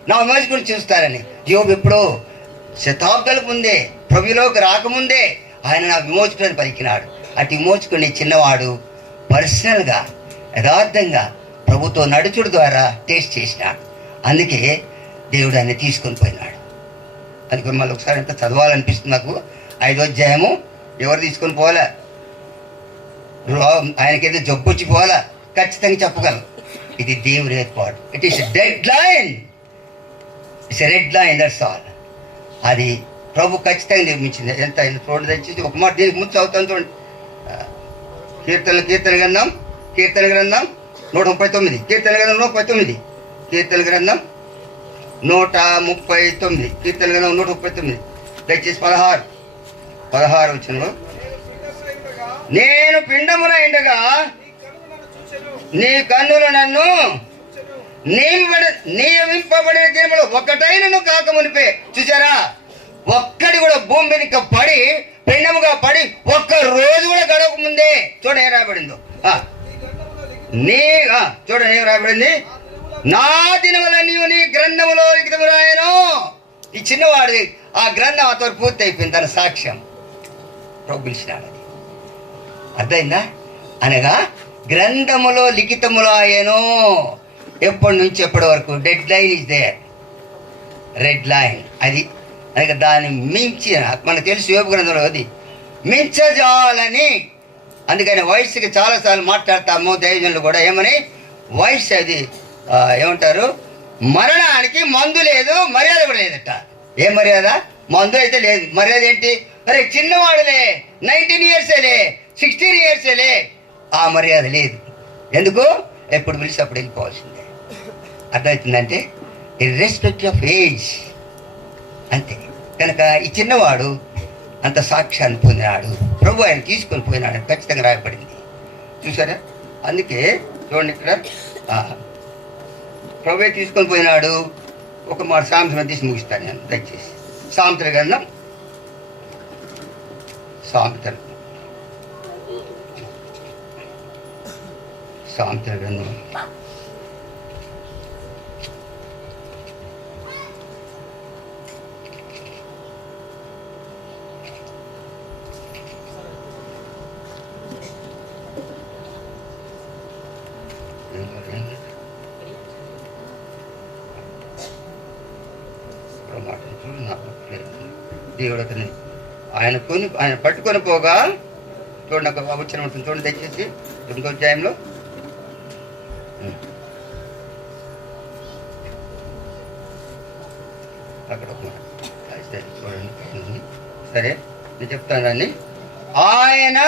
నా విమోచకుడు చూస్తారని. యోబు ఎప్పుడో శతాబ్దాలకు ముందే, ప్రభులోకి రాకముందే ఆయన నా విమోచకుడిని పలికినాడు. అటు విమోచకుడిని చిన్నవాడు పర్సనల్గా యథార్థంగా ప్రభుతో నడుచుడు ద్వారా టేస్ట్ చేసినాడు. అందుకే దేవుడు ఆయన తీసుకొని పోయినాడు. అందుకని మళ్ళీ ఒకసారి ఎంత చదవాలనిపిస్తుంది నాకు. 5వ అధ్యాయము. ఎవరు తీసుకొని పోవాలా? ఆయనకేదో జబ్బు వచ్చి పోవాలా? ఖచ్చితంగా చెప్పగలం. ఇది దేవుని ఏర్పాటు. It is dead line, it's red line, that's all. అది ప్రభు ఖచ్చితంగా నిర్మించింది. ఎంత ఆయన చూడండి తెచ్చి ఒక మాట దీనికి ముందు చదువుతాను చూడండి. కీర్తన గ్రంథం 139. కీర్తన గ్రంథం 139. కీర్తన గ్రంథం 139. కీర్తన గ్రంథం 139 దయచేసి 16 వచ్చిన. నేను పిండమున ఉండగా నీ కన్నులు నన్ను నియమింపబడిన దినములు ఒక్కటైనను కాక మునిపే. చూసారా? ఒక్కడి కూడా భూమి మీద పడి పిండముగా పడి ఒక్క రోజు కూడా గడవక ముందే చూడ ఏం రాబడిందో. నీ చూడండి ఏం రాయబడింది, నా దినములన్నీ నీ గ్రంథములో లిఖితము రాయను. ఈ చిన్నవాడిది ఆ గ్రంథం అతను పూర్తి అయిపోయింది, తన సాక్ష్యం ప్రభు పిలిచినాడు. అది అర్థమైందా? అనగా గ్రంథములో లిఖితములో ఆయను. ఎప్పటి నుంచి ఎప్పటి వరకు? Deadline is there, red line. అది అనగా దాన్ని మించిన, మనకు తెలుసు యోబు గ్రంథంలో అది మించజాలని. అందుకని వయసుకి చాలాసార్లు మాట్లాడతాము దైవజనులు కూడా, ఏమని వయసు అది ఏమంటారు, మరణానికి మందు లేదు, మర్యాద కూడా లేదట. ఏం మర్యాద? మందు అయితే లేదు, మర్యాద ఏంటి? అరే చిన్నవాడులే, 19 yearsలే, 16 yearsలే, ఆ మర్యాద లేదు. ఎందుకు? ఎప్పుడు పిలిచి అప్పుడు వెళ్ళిపోవాల్సిందే. అర్థమవుతుందంటే ఇర్రెస్పెక్టివ్ ఆఫ్ ఏజ్ అంతే. కనుక ఈ చిన్నవాడు అంత సాక్ష్యాన్ని పొందినాడు, ప్రభు ఆయన తీసుకొని పోయినాడు ఖచ్చితంగా రాయబడింది. చూసారా? అందుకే చూడండి ఇక్కడ ప్రభువే తీసుకొని పోయినాడు. ఒక మాట సామెతలు తీసి ముగిస్తాను నేను దయచేసి. సామెతల గ్రంథం, సామెతల గ్రంథం దేవుడు అతని ఆయన పట్టుకొని పోగా, చూడండి ఒక వచ్చిన ఉంటుంది చూడండి దయచేసి 2వ అధ్యాయంలో. అక్కడ చూడండి, సరే నేను చెప్తాను దాన్ని. ఆయన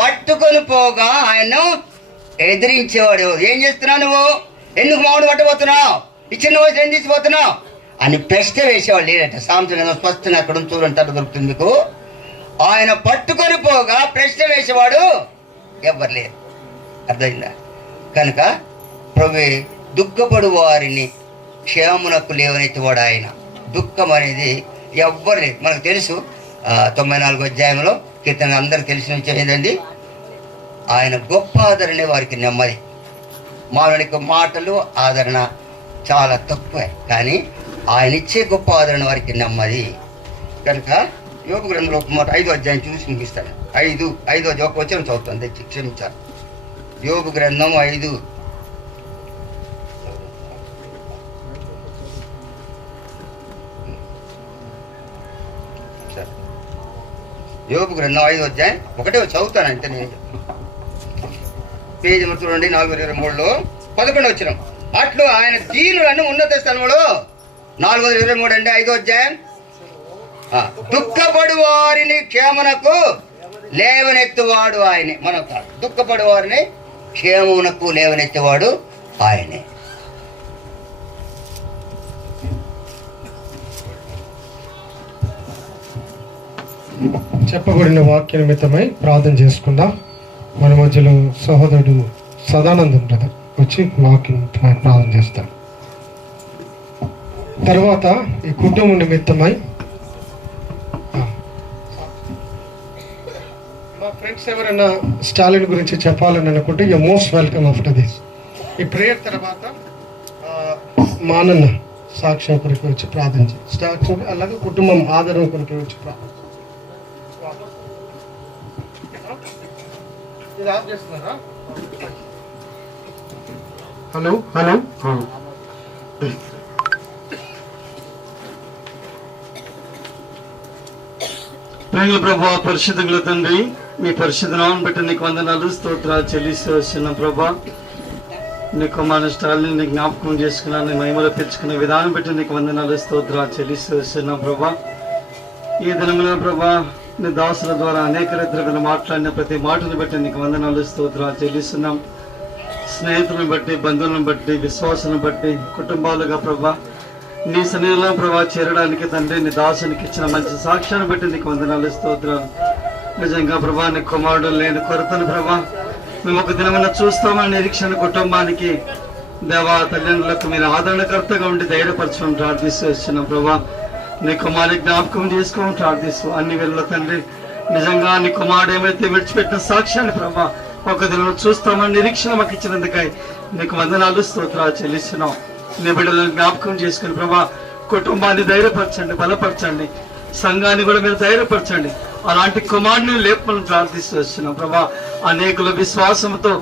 పట్టుకొని పోగా ఆయన్ను ఎదిరించేవాడు. ఏం చేస్తున్నావు నువ్వు? ఎందుకు మామిడి పట్టబోతున్నావు? ఈ చిన్న వయసు ఏం తీసిపోతున్నావు అని ప్రశ్న వేసేవాళ్ళు లేదట. సామెతలు స్పష్టంగా అక్కడ చూడండి, దొరుకుతుంది మీకు. ఆయన పట్టుకొని పోగా ప్రశ్న వేసేవాడు ఎవ్వరు లేరు. అర్థమైందా? కనుక ప్రభు దుఃఖపడు వారిని క్షేమమునకు లేవనెత్తివాడు ఆయన. దుఃఖం అనేది ఎవ్వరు లేదు. మనకు తెలుసు 94వ అధ్యాయంలో కీర్తన అందరికి తెలిసిన విషయం ఏంటండి, ఆయన గొప్ప ఆదరణే వారికి నెమ్మది. మానవునికి మాటలు ఆదరణ చాలా తక్కువే, కానీ ఆయన ఇచ్చే గొప్ప ఆదరణ వారికి నెమ్మది. కనుక యోబు గ్రంథంలో 5వ అధ్యాయం చూసి ముగిస్తాను. 5వ అధ్యాయం ఒక వచనం చదువుతాను, తెచ్చి క్షమించాలి. యోబు గ్రంథం 5. యోబు గ్రంథం 5వ అధ్యాయం 1వ చదువుతాను అంతే. నేను పేజీ చూడండి 423లో 11వ వచనం. అట్లు ఆయన దీనులను ఉన్నత స్థలములో 423 అండి 5వ అధ్యాయం. దుఃఖపడు వారిని క్షేమనకు లేవనెత్తువాడు ఆయనే. మనం దుఃఖపడు వారిని క్షేమమునకు లేవనెత్తువాడు ఆయనే. చెప్పబడిన వాక్య నిమిత్తమై ప్రార్థన చేసుకుందాం. మన మధ్యలో సహోదరుడు సదానందం బ్రదర్ వచ్చి వాక్యం ప్రార్థన చేస్తాడు. తర్వాత ఈ కుటుంబం నిమిత్తమై మా ఫ్రెండ్స్ ఎవరైనా స్టాలిన్ గురించి చెప్పాలని అనుకుంటే you most welcome after this. ఈ ప్రేయర్ తర్వాత మా నాన్న సాక్ష్యం కొరకు వచ్చి ప్రార్థన చేస్తాం. అలాగే కుటుంబం ఆదరణ కొరకు వచ్చి ప్రార్థన. ఇది ఆఫ్ చేస్తున్నారా? హలో ప్రేమల ప్రభా, పరిశుద్ధుల తండ్రి, మీ పరిశుద్ధ నామమును బట్టి నీకు వందనాలు స్తోత్రాలు చెల్లిస్తూ వస్తున్నాం ప్రభా. నీ కుమారుని స్టాలిని నీ జ్ఞాపకం చేసుకున్నా, నీ మహిమలో పిలుచుకున్న విధానం బట్టి నీకు వందనాలు స్తోత్రాలు చెల్లిస్తూ వస్తున్నాం ప్రభా. ఈ దినమున ప్రభా, నీ దాసుల ద్వారా అనేక రీతిలో మాట్లాడిన ప్రతి మాటను బట్టి నీకు వందనాలు స్తోత్రాలు చెల్లిస్తున్నాం. స్నేహితులను బట్టి, బంధువులను బట్టి, విశ్వాసాలను బట్టి, కుటుంబాలుగా ప్రభా నీ సన్నిధిలో ప్రభా చేరడానికి తండ్రి నీ దాసునికి ఇచ్చిన మంచి సాక్ష్యాన్ని బట్టి నీకు వందనాలు స్తోత్రాలు. నిజంగా ప్రభా నీ కుమారుడు లేని కొరతను ప్రభా మేము ఒక దినమన్నా చూస్తామని నిరీక్షణ కుటుంబానికి దేవా తల్లిదండ్రులకు మీరు ఆదరణకర్తగా ఉండి ధైర్యపరచమని ప్రార్థిస్తూ వచ్చినాం ప్రభా. నీ కుమారుని జ్ఞాపకం చేసుకోమని ప్రార్థిస్తూ అన్ని వేళలో తండ్రి నిజంగా నీ కుమారుడు ఏమైతే విడిచిపెట్టిన సాక్ష్యాన్ని ప్రభా ఒక దినం చూస్తామని నిరీక్షణ మాకు ఇచ్చినందుకై నీకు వందనాలు స్తోత్రాలు చెల్లిస్తున్నాం. నీ బిడ్డలను జ్ఞాపకం చేసుకుని ప్రభా కుటుంబాన్ని ధైర్యపరచండి, బలపరచండి, సంఘాన్ని కూడా మీరు ధైర్యపరచండి. అలాంటి కుమారుని లేపమని ప్రార్థిస్తూ వస్తున్నాం ప్రభా. అనేకుల విశ్వాసంతో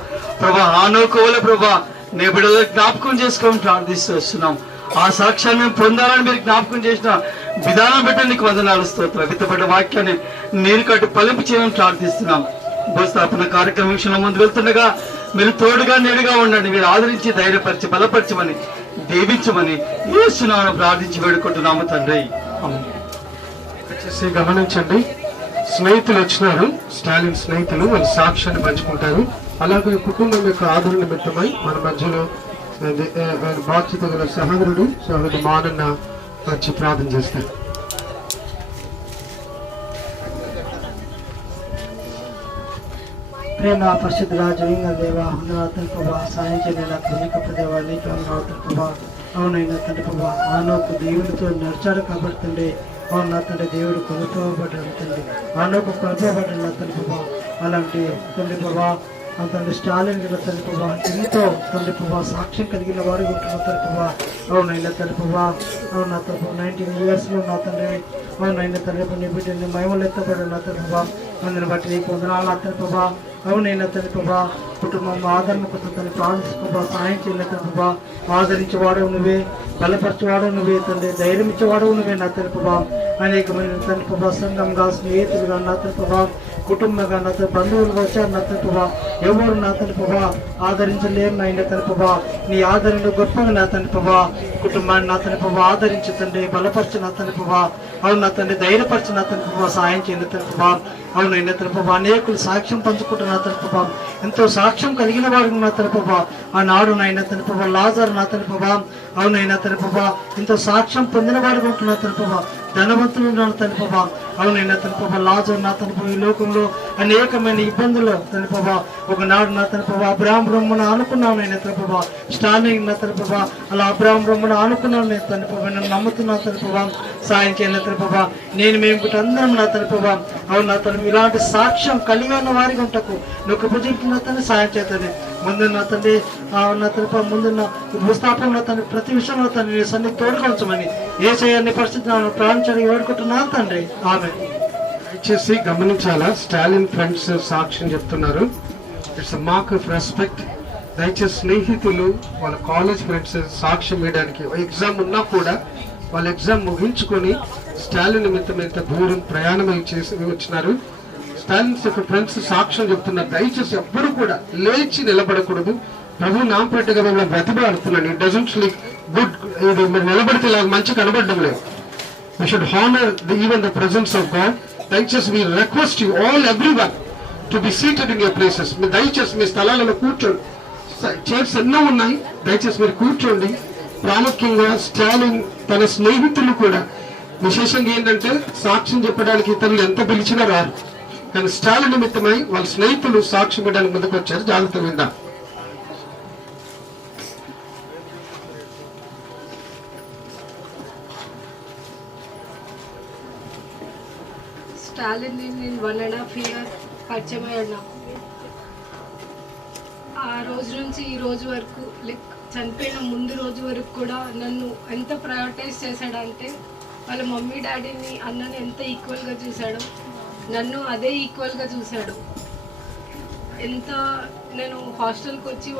ప్రభా ఆనోకోల ప్రభా నీ బిడ్డలను జ్ఞాపకం చేసుకోమని ప్రార్థిస్తూ వస్తున్నాం. ఆ సాక్ష్యాన్ని మేము పొందాలని మీరు జ్ఞాపకం చేసిన విధానం బట్టి నీకు వందనాలు స్తోత్రాలు. విత్తబడ్డ వాక్యాన్ని నీరు కట్టి ఫలింపు చేయమని ప్రార్థిస్తున్నాం. భూస్థాపన కార్యక్రమం విషయంలో ముందు వెళ్తుండగా మీరు తోడుగా నీడుగా ఉండండి. మీరు ఆదరించి ధైర్యపరిచి బలపరచమని దీవించమని యేసునామమున ప్రార్థించి వేడుకుంటున్నాము తండ్రి. వచ్చేసి గమనించండి, స్నేహితులు వచ్చినారు, స్టాలిన్ స్నేహితులు, వాళ్ళ సాక్ష్యాన్ని పంచుకుంటారు. అలాగే కుటుంబం యొక్క ఆదరణ నిమిత్తమై మన మధ్యలో బాధ్యత గల సహోదరుడు మానన్న వచ్చి ప్రార్థన చేస్తారు. ప్రేమ పరిశుద్ధ రాజలింగ దేవ ఉన్నతన ప్రభా సాయం చేయలేదా కృణిక దేవా నీకు ఉన్నతన ప్రభా అవునైనా తండ్రి ప్రభా ఆనోకు దేవుడితో నడిచాడు కాబట్టి అవును నా తండ్రి దేవుడు కొనుక్కోబడ్డాడు తండ్రి, ఆనోకు కొనుక్కోబడ్డాడు నా తండ్రి ప్రభా. అలాంటి తండ్రి ప్రభా తండ్రి స్టాలిన్ గల తండ్రి ప్రభా ఎంతో తండ్రి ప్రభా సాక్ష్యం కలిగిన వారు ఉంటున్న తండ్రి ప్రభా అవునైనా తండ్రి ప్రభా అవును నా తండ్రి 19 years నా తండ్రి అవునైనా తండ్రి నీ బిడ్డని మహిమలు ఎత్తబడి నా తండ్రి ప్రభా అందుని బట్టి నీకు వందనాలు తండ్రి ప్రభా. అవునైనా తండ్రి ప్రభా కుటుంబం ఆదరణ కోసం తండ్రి ప్రార్థించుకో సాయం చేయలేదు తండ్రి ప్రభా. ఆదరించేవాడవు నువ్వే, బలపరచేవాడవు నువ్వే తండ్రి, ధైర్యం ఇచ్చేవాడవు నువ్వే నా తండ్రి ప్రభా. అనేకమైన తండ్రి ప్రభా సంఘంగా స్నేహితులుగా నా తండ్రి ప్రభా కుటుంబంగా నా తండ్రి బంధువులుగా వచ్చారు నా తండ్రి ప్రభా. ఎవరు నా తండ్రి ప్రభా ఆదరించలేరు నాయన తండ్రి ప్రభా. నీ ఆదరణ గొప్పగా నా తండ్రి ప్రభా కుటుంబాన్ని నా తండ్రి ప్రభా ఆదరించి తండ్రి బలపరచు నా తండ్రి ప్రభా. అవును నా తండ్రి ధైర్యపరచు నా తండ్రి ప్రభా సాయం చేయండి తండ్రి ప్రభా. అవునైనా తండ్రి ప్రభా అనేకులు సాక్ష్యం పంచుకుంటున్న నా తండ్రి ప్రభా ఎంతో సాక్ష్యం కలిగిన వాడు నా తండ్రి ప్రభా. ఆనాడు నాయన తండ్రి ప్రభా లాజరు నా తండ్రి ప్రభా అవునైనా తండ్రి ప్రభా ఎంతో సాక్ష్యం పొందిన వాడు ఉంటున్న తండ్రి ప్రభా ధనవంతులు నా తండ్రి ప్రభా. అవునైనా తండ్రి ప్రభా లాజరు నా తండ్రి ప్రభా ఈ లోకంలో అనేకమైన ఇబ్బందులు తండ్రి ప్రభా ఒకనాడు నా తండ్రి ప్రభా అబ్రాహాం బ్రహ్మను ఆనుకున్నాను నేను తండ్రి ప్రభా. స్టాలిన్ నా తండ్రి ప్రభా అలా అబ్రాహాం బ్రహ్మను ఆనుకున్నాను నేను తండ్రి ప్రభా. నన్ను నమ్ముతున్నా తండ్రి ప్రభా సాయం చేయాలి తండ్రి ప్రభా. నేను మేము అందరం నా తండ్రి ప్రభా అవును నా తండ్రి ఇలాంటి సాక్ష్యం కలిగి ఉన్న వారికి ఉంటకు నువ్వు కృపజీవితంలో తండ్రి సాయం చేస్తుంది. ముందున్న తండ్రి నా తండ్రి ముందున్న భూస్థాపనలో తండ్రి ప్రతి విషయంలో తండ్రి సన్ని తోడుకొనమని ఏసయ్యని పరిస్థితి ప్రాణించడానికి వేడుకుంటున్నాను తండ్రి. ఆమె దయచేసి గమనించాలా, స్టాలిన్ ఫ్రెండ్స్ సాక్ష్యం చెప్తున్నారు. It's a mark of respect. దయచేసి స్నేహితులు వాళ్ళ కాలేజ్ ఫ్రెండ్స్ సాక్ష్యం వేయడానికి ఎగ్జామ్ ఉన్నా కూడా వాళ్ళ ఎగ్జామ్ ముగించుకొని స్టాలిన్ నిమిత్తం ఎంత దూరం ప్రయాణం చేసి వచ్చినారు. స్టాలిన్స్ యొక్క ఫ్రెండ్స్ సాక్ష్యం చెప్తున్నారు. దయచేసి ఎవ్వరు కూడా లేచి నిలబడకూడదు. ప్రభు నాంపేటగా మిమ్మల్ని బ్రతిమాడుతున్నాను. It doesn't look good. ఇది మీరు నిలబడితే ఇలా మంచి కనబడడం లేదు. We should honor even the presence of God. దయచేసి we request you all everyone to be seated in your places. మీరు దయచేసి మీ స్థలాలలో కూర్చోండి. చైర్స్ ఎన్నో ఉన్నాయి, దయచేసి మీరు కూర్చోండి. ప్రాముఖ్యంగా స్టాలిన్ తన స్నేహితులు కూడా విశేషంగా ఏంటంటే సాక్ష్యం చెప్పడానికి ఇతరులు ఎంత పిలిచినా రారు, కానీ స్టాలిన్ నిమిత్తమై వాళ్ళ స్నేహితులు సాక్ష్యం ఇవ్వడానికి ముందుకు వచ్చారు. జాగ్రత్త విందాం. స్టాలిన్ నేను 1.5 years పరిచయం అయ్యాను. ఆ రోజు నుంచి ఈ రోజు వరకు లైక్ చనిపోయిన ముందు రోజు వరకు కూడా నన్ను ఎంత ప్రయారిటైజ్ చేశాడంటే వాళ్ళ మమ్మీ డాడీని అన్నని ఎంత ఈక్వల్గా చూశాడో నన్ను అదే ఈక్వల్గా చూశాడు. ఎంత నేను హాస్టల్కి వచ్చి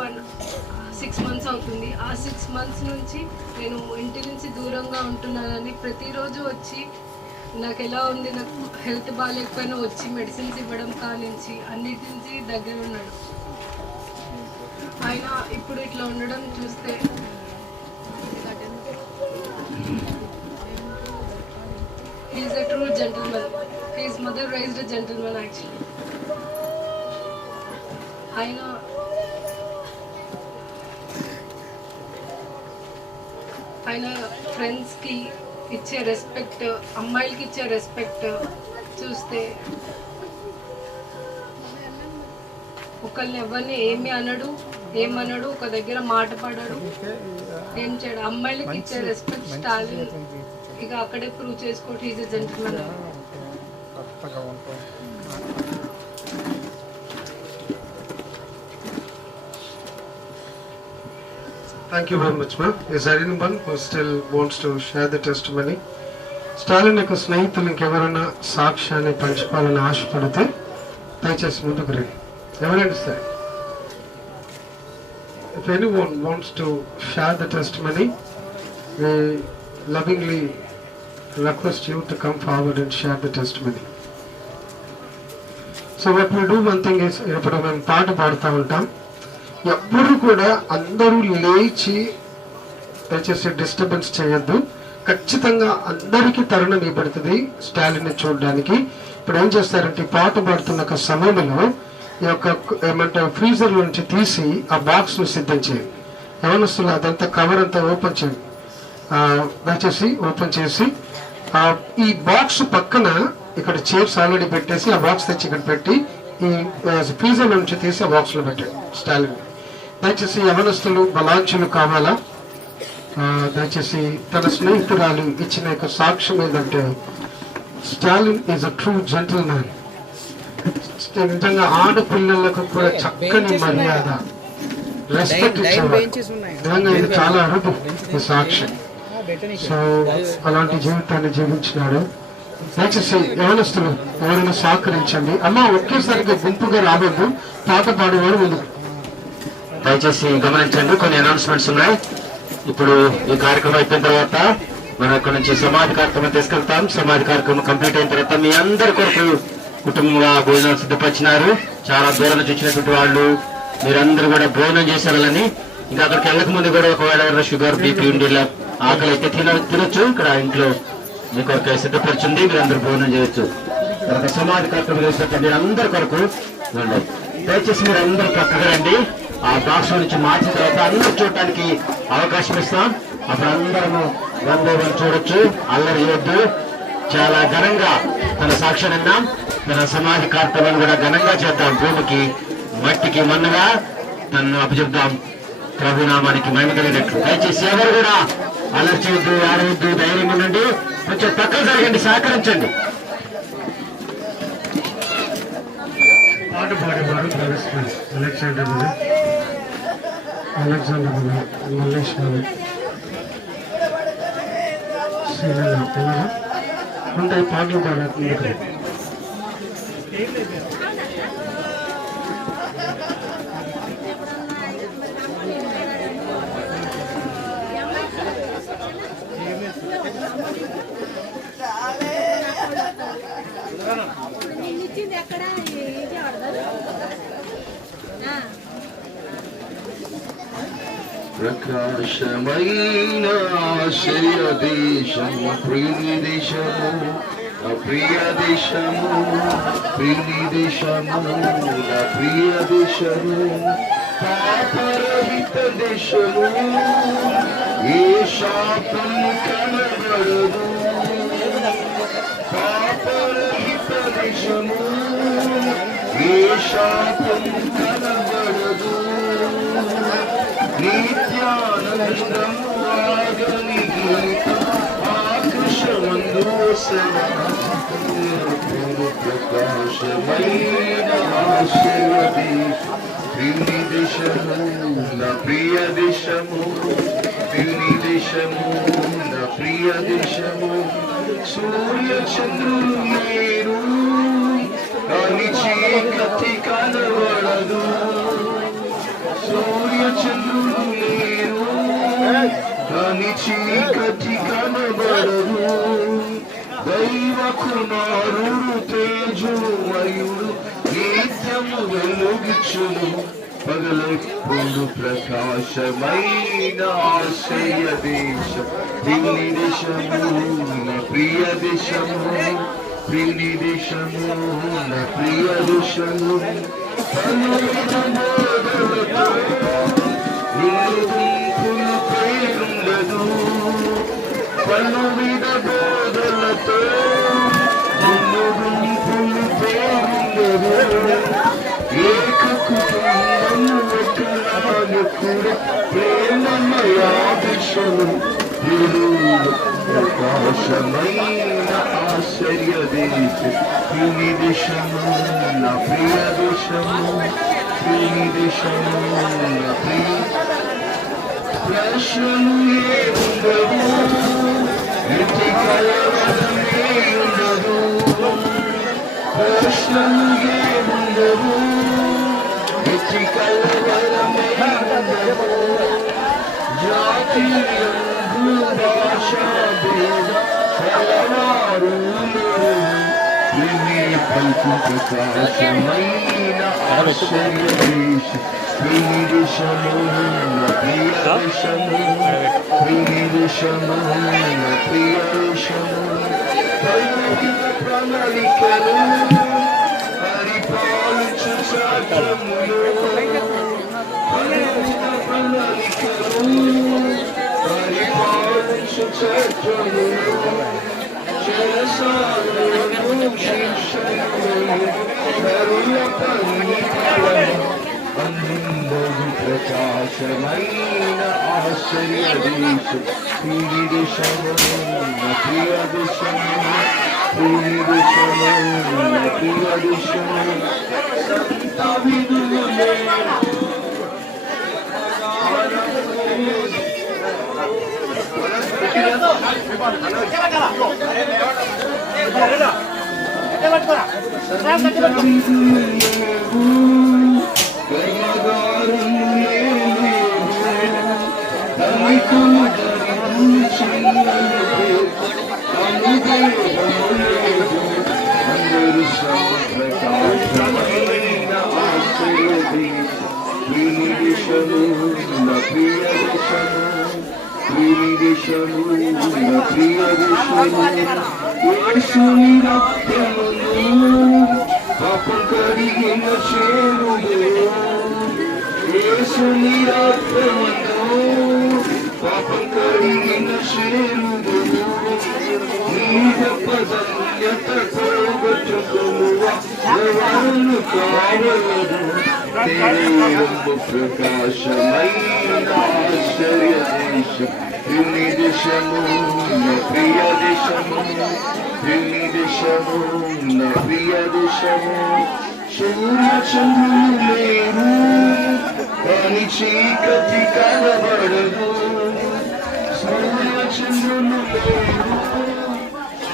6 months అవుతుంది. ఆ 6 months నుంచి నేను ఇంటి నుంచి దూరంగా ఉంటున్నానని ప్రతిరోజు వచ్చి నాకు ఎలా ఉంది, నాకు హెల్త్ బాగాలేకపోయినా వచ్చి మెడిసిన్స్ ఇవ్వడం కానించి అన్నిటి నుంచి దగ్గర ఉన్నాడు. ఆయన ఇప్పుడు ఇట్లా ఉండడం చూస్తే he's a true gentleman. His mother raised a gentleman actually. ఆయన ఫ్రెండ్స్కి ఇచ్చే రెస్పెక్ట్, అమ్మాయిలకి ఇచ్చే రెస్పెక్ట్ చూస్తే ఒకళ్ళని ఎవరిని ఏమనడు, ఒక దగ్గర మాట పడడు, ఏం చేయడు. అమ్మాయిలకి ఇచ్చే రెస్పెక్ట్ స్టాలిన్ ఇక అక్కడే ప్రూవ్ చేసుకోవడం. Is a gentleman. Thank you very much, ma'am. Is there anyone who still wants to share the testimony? Stalin యొక్క స్నేహితులు ఇంకెవరైనా సాక్ష్యాన్ని పంచుకోవాలని ఆశపడితే దయచేసి ముందుకు రండి. ఎవరండి sir? If anyone wants to share the testimony, we lovingly request you to come forward and share the testimony. So what we do, one thing is, ఇప్పుడు మేము పాట పాడుతూ ఉంటాం, ఎవ్వరు కూడా అందరూ లేచి దయచేసి డిస్టర్బెన్స్ చేయొద్దు. ఖచ్చితంగా అందరికీ తరుణం ఇవ్వబడుతుంది స్టాలిన్ని చూడడానికి. ఇప్పుడు ఏం చేస్తారంటే పాట పాడుతున్న ఒక సమయంలో ఈ యొక్క ఏమంటారు ఫ్రీజర్ నుంచి తీసి ఆ బాక్స్ ను సిద్ధం చేయండి. యవనస్తులు అదంతా కవర్ అంతా ఓపెన్ చేయండి. దయచేసి ఓపెన్ చేసి ఈ బాక్స్ పక్కన ఇక్కడ చైర్స్ ఆల్రెడీ పెట్టేసి ఆ బాక్స్ తెచ్చి ఇక్కడ పెట్టి ఈ ఫ్రీజర్ నుంచి తీసి ఆ బాక్స్ లో పెట్టండి స్టాలిన్. దయచేసి యవనస్తులు బలాంచులు కావాలా? దయచేసి తన స్నేహితురాలు ఇచ్చిన యొక్క సాక్ష్యం ఏంటంటే Stalin is a true gentleman. నిజంగా ఆడపిల్లలకు కూడా చక్కని మర్యాద, రెస్పెక్ట్ ఇచ్చేవాడు. నిజంగా ఇది చాలా అరుదు ఈ సాక్ష్యం. సో అలాంటి జీవితాన్ని జీవించినాడు. దయచేసి యవనస్తులు ఎవరైనా సహకరించండి. అమ్మ ఒకేసారిగా గుంపుగా రావద్దు, పాట పాడేవారు ముందు. దయచేసి గమనించండి, కొన్ని అనౌన్స్మెంట్స్ ఉన్నాయి. ఇప్పుడు ఈ కార్యక్రమం అయిపోయిన తర్వాత మనం ఇక్కడ నుంచి సమాధి కార్యక్రమం తీసుకెళ్తాం. సమాధి కార్యక్రమం కంప్లీట్ అయిన తర్వాత మీ అందరి కొరకు కుటుంబంగా భోజనం సిద్ధపరిచినారు. చాలా దూరం నుంచి వచ్చినటువంటి వాళ్ళు మీరందరూ కూడా భోజనం చేసేవాళ్ళని. ఇంకా అక్కడికి వెళ్ళక ముందు కూడా ఒకవేళ షుగర్ బీపీ ఉండి ఆకలి అయితే తినొచ్చు. ఇక్కడ ఇంట్లో మీ కొరకు సిద్ధపరిచింది, మీరందరూ భోజనం చేయొచ్చు. తర్వాత సమాధి కార్యక్రమం చేసినట్టు అందరి కొరకు దయచేసి మీరు అందరూ పక్కగా రండి. ఆ బాక్స్ నుంచి మార్చిన తర్వాత అందరూ చూడటానికి అవకాశం ఇస్తాం. అప్పుడు అందరము వందే చూడొచ్చు. అల్లరి చేయొద్దు. చాలా ఘనంగా తన సాక్ష్యం విన్నాం. తన సమాధి కార్యక్రమాన్ని కూడా ఘనంగా చేద్దాం. భూమికి మట్టికి మన్నుగా తను అప్పచెప్దాం. ప్రభునామానికి మహిమ కలిగినట్లు. దయచేసి ఎవరు కూడా అల్లరి చేయొద్దు, ఆడవద్దు, ధైర్యం ఉండండి. కొంచెం పక్కన జరగండి, సహకరించండి. పాట పాడేవారు అలెగ్జాండర్ మల్లేశ్వరం ఉంటాయి పాటలు పాడే. ప్రకాశమైన ఆశయ దేశము ప్రియ దేశము, ప్రియ దేశము, ప్రియ దేశము, ప్రియ దేశము, పాపరహిత దేశము, ఏ శాపము కనబడదు. పాపరహిత దేశము, ఏ శాపము కనబడదు. నిత్యానందం వాగని గీతం ఆకర్షమందు ప్రకాశమైన ఆశయ ప్రియ దేశము, నా ప్రియ దేశము, ప్రియ దేశము, నా ప్రియ దేశము. సూర్య చంద్రులు లేరు కానీ చీకటి కనబడదు. సూర్య చంద్రులు లేరు కానీ చీకటి కనబడదు. దైవ కుమారుడు తేజోమయుడు నిత్యము వెలుగిచ్చును. పగలెప్పుడు ప్రకాశమైన ఆశయ దేశం ప్రియ దేశము, నా ప్రియ దేశము, ప్రియ దేశము, నా ప్రియ దేశము. పేరుండదు పలు విధ బోధలతో, గుంపులు పేరుండదు. ఏక కుటుంబం ఒకలాగా కూడా ప్రేమమయాదిశము ప్రకాశమైన ఆశ్చర్య దేశం ప్రియ దేశము, నా ప్రియ దేశము, ప్రియ దేశము, నా ప్రియ ప్రశ్నలు ఏముండవు, ఎట్టి కలవరమే ఉండదు. ప్రశ్నలు ఏముండవు, ఎట్టి కలవరమే ఉండదు. జాతి రంగు భాష భేద కలవారు ప్రకాశమైన ఆశ్చర్య దేశం, ప్రియ దేశము, ప్రియ దేశము, ప్రియ దేశము, ప్రియ దేశము. ప్రణాళికలు పరిపాలించు శాస్త్రములు, ప్రణాళికలు పరిపాలించు శాస్త్రములు. ప్రకాశమైన ఆశ్చర్య దేశం, ప్రియ దేశము, ప్రియ దేశము, ప్రియ దేశము, ప్రియ దేశము. సంత విధులు పాపం కడిగిన చేరుడు, యేసుని రక్తముతో పాపం కడిగిన చేరుడు. నీ గొప్ప ధన్యత పోగొట్టుకొనువా ఎవరు కావలదు. ప్రకాశమైన ఆశ్చర్య దేశం, ప్రియ దేశము, ప్రియ దేశము, ప్రియ దేశము, ప్రియ దేశము. సూర్య చంద్రులు లేరు కానీ చీకటి కనబడదు. సూర్య చంద్రులు లేరు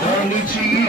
కానీ చీకటి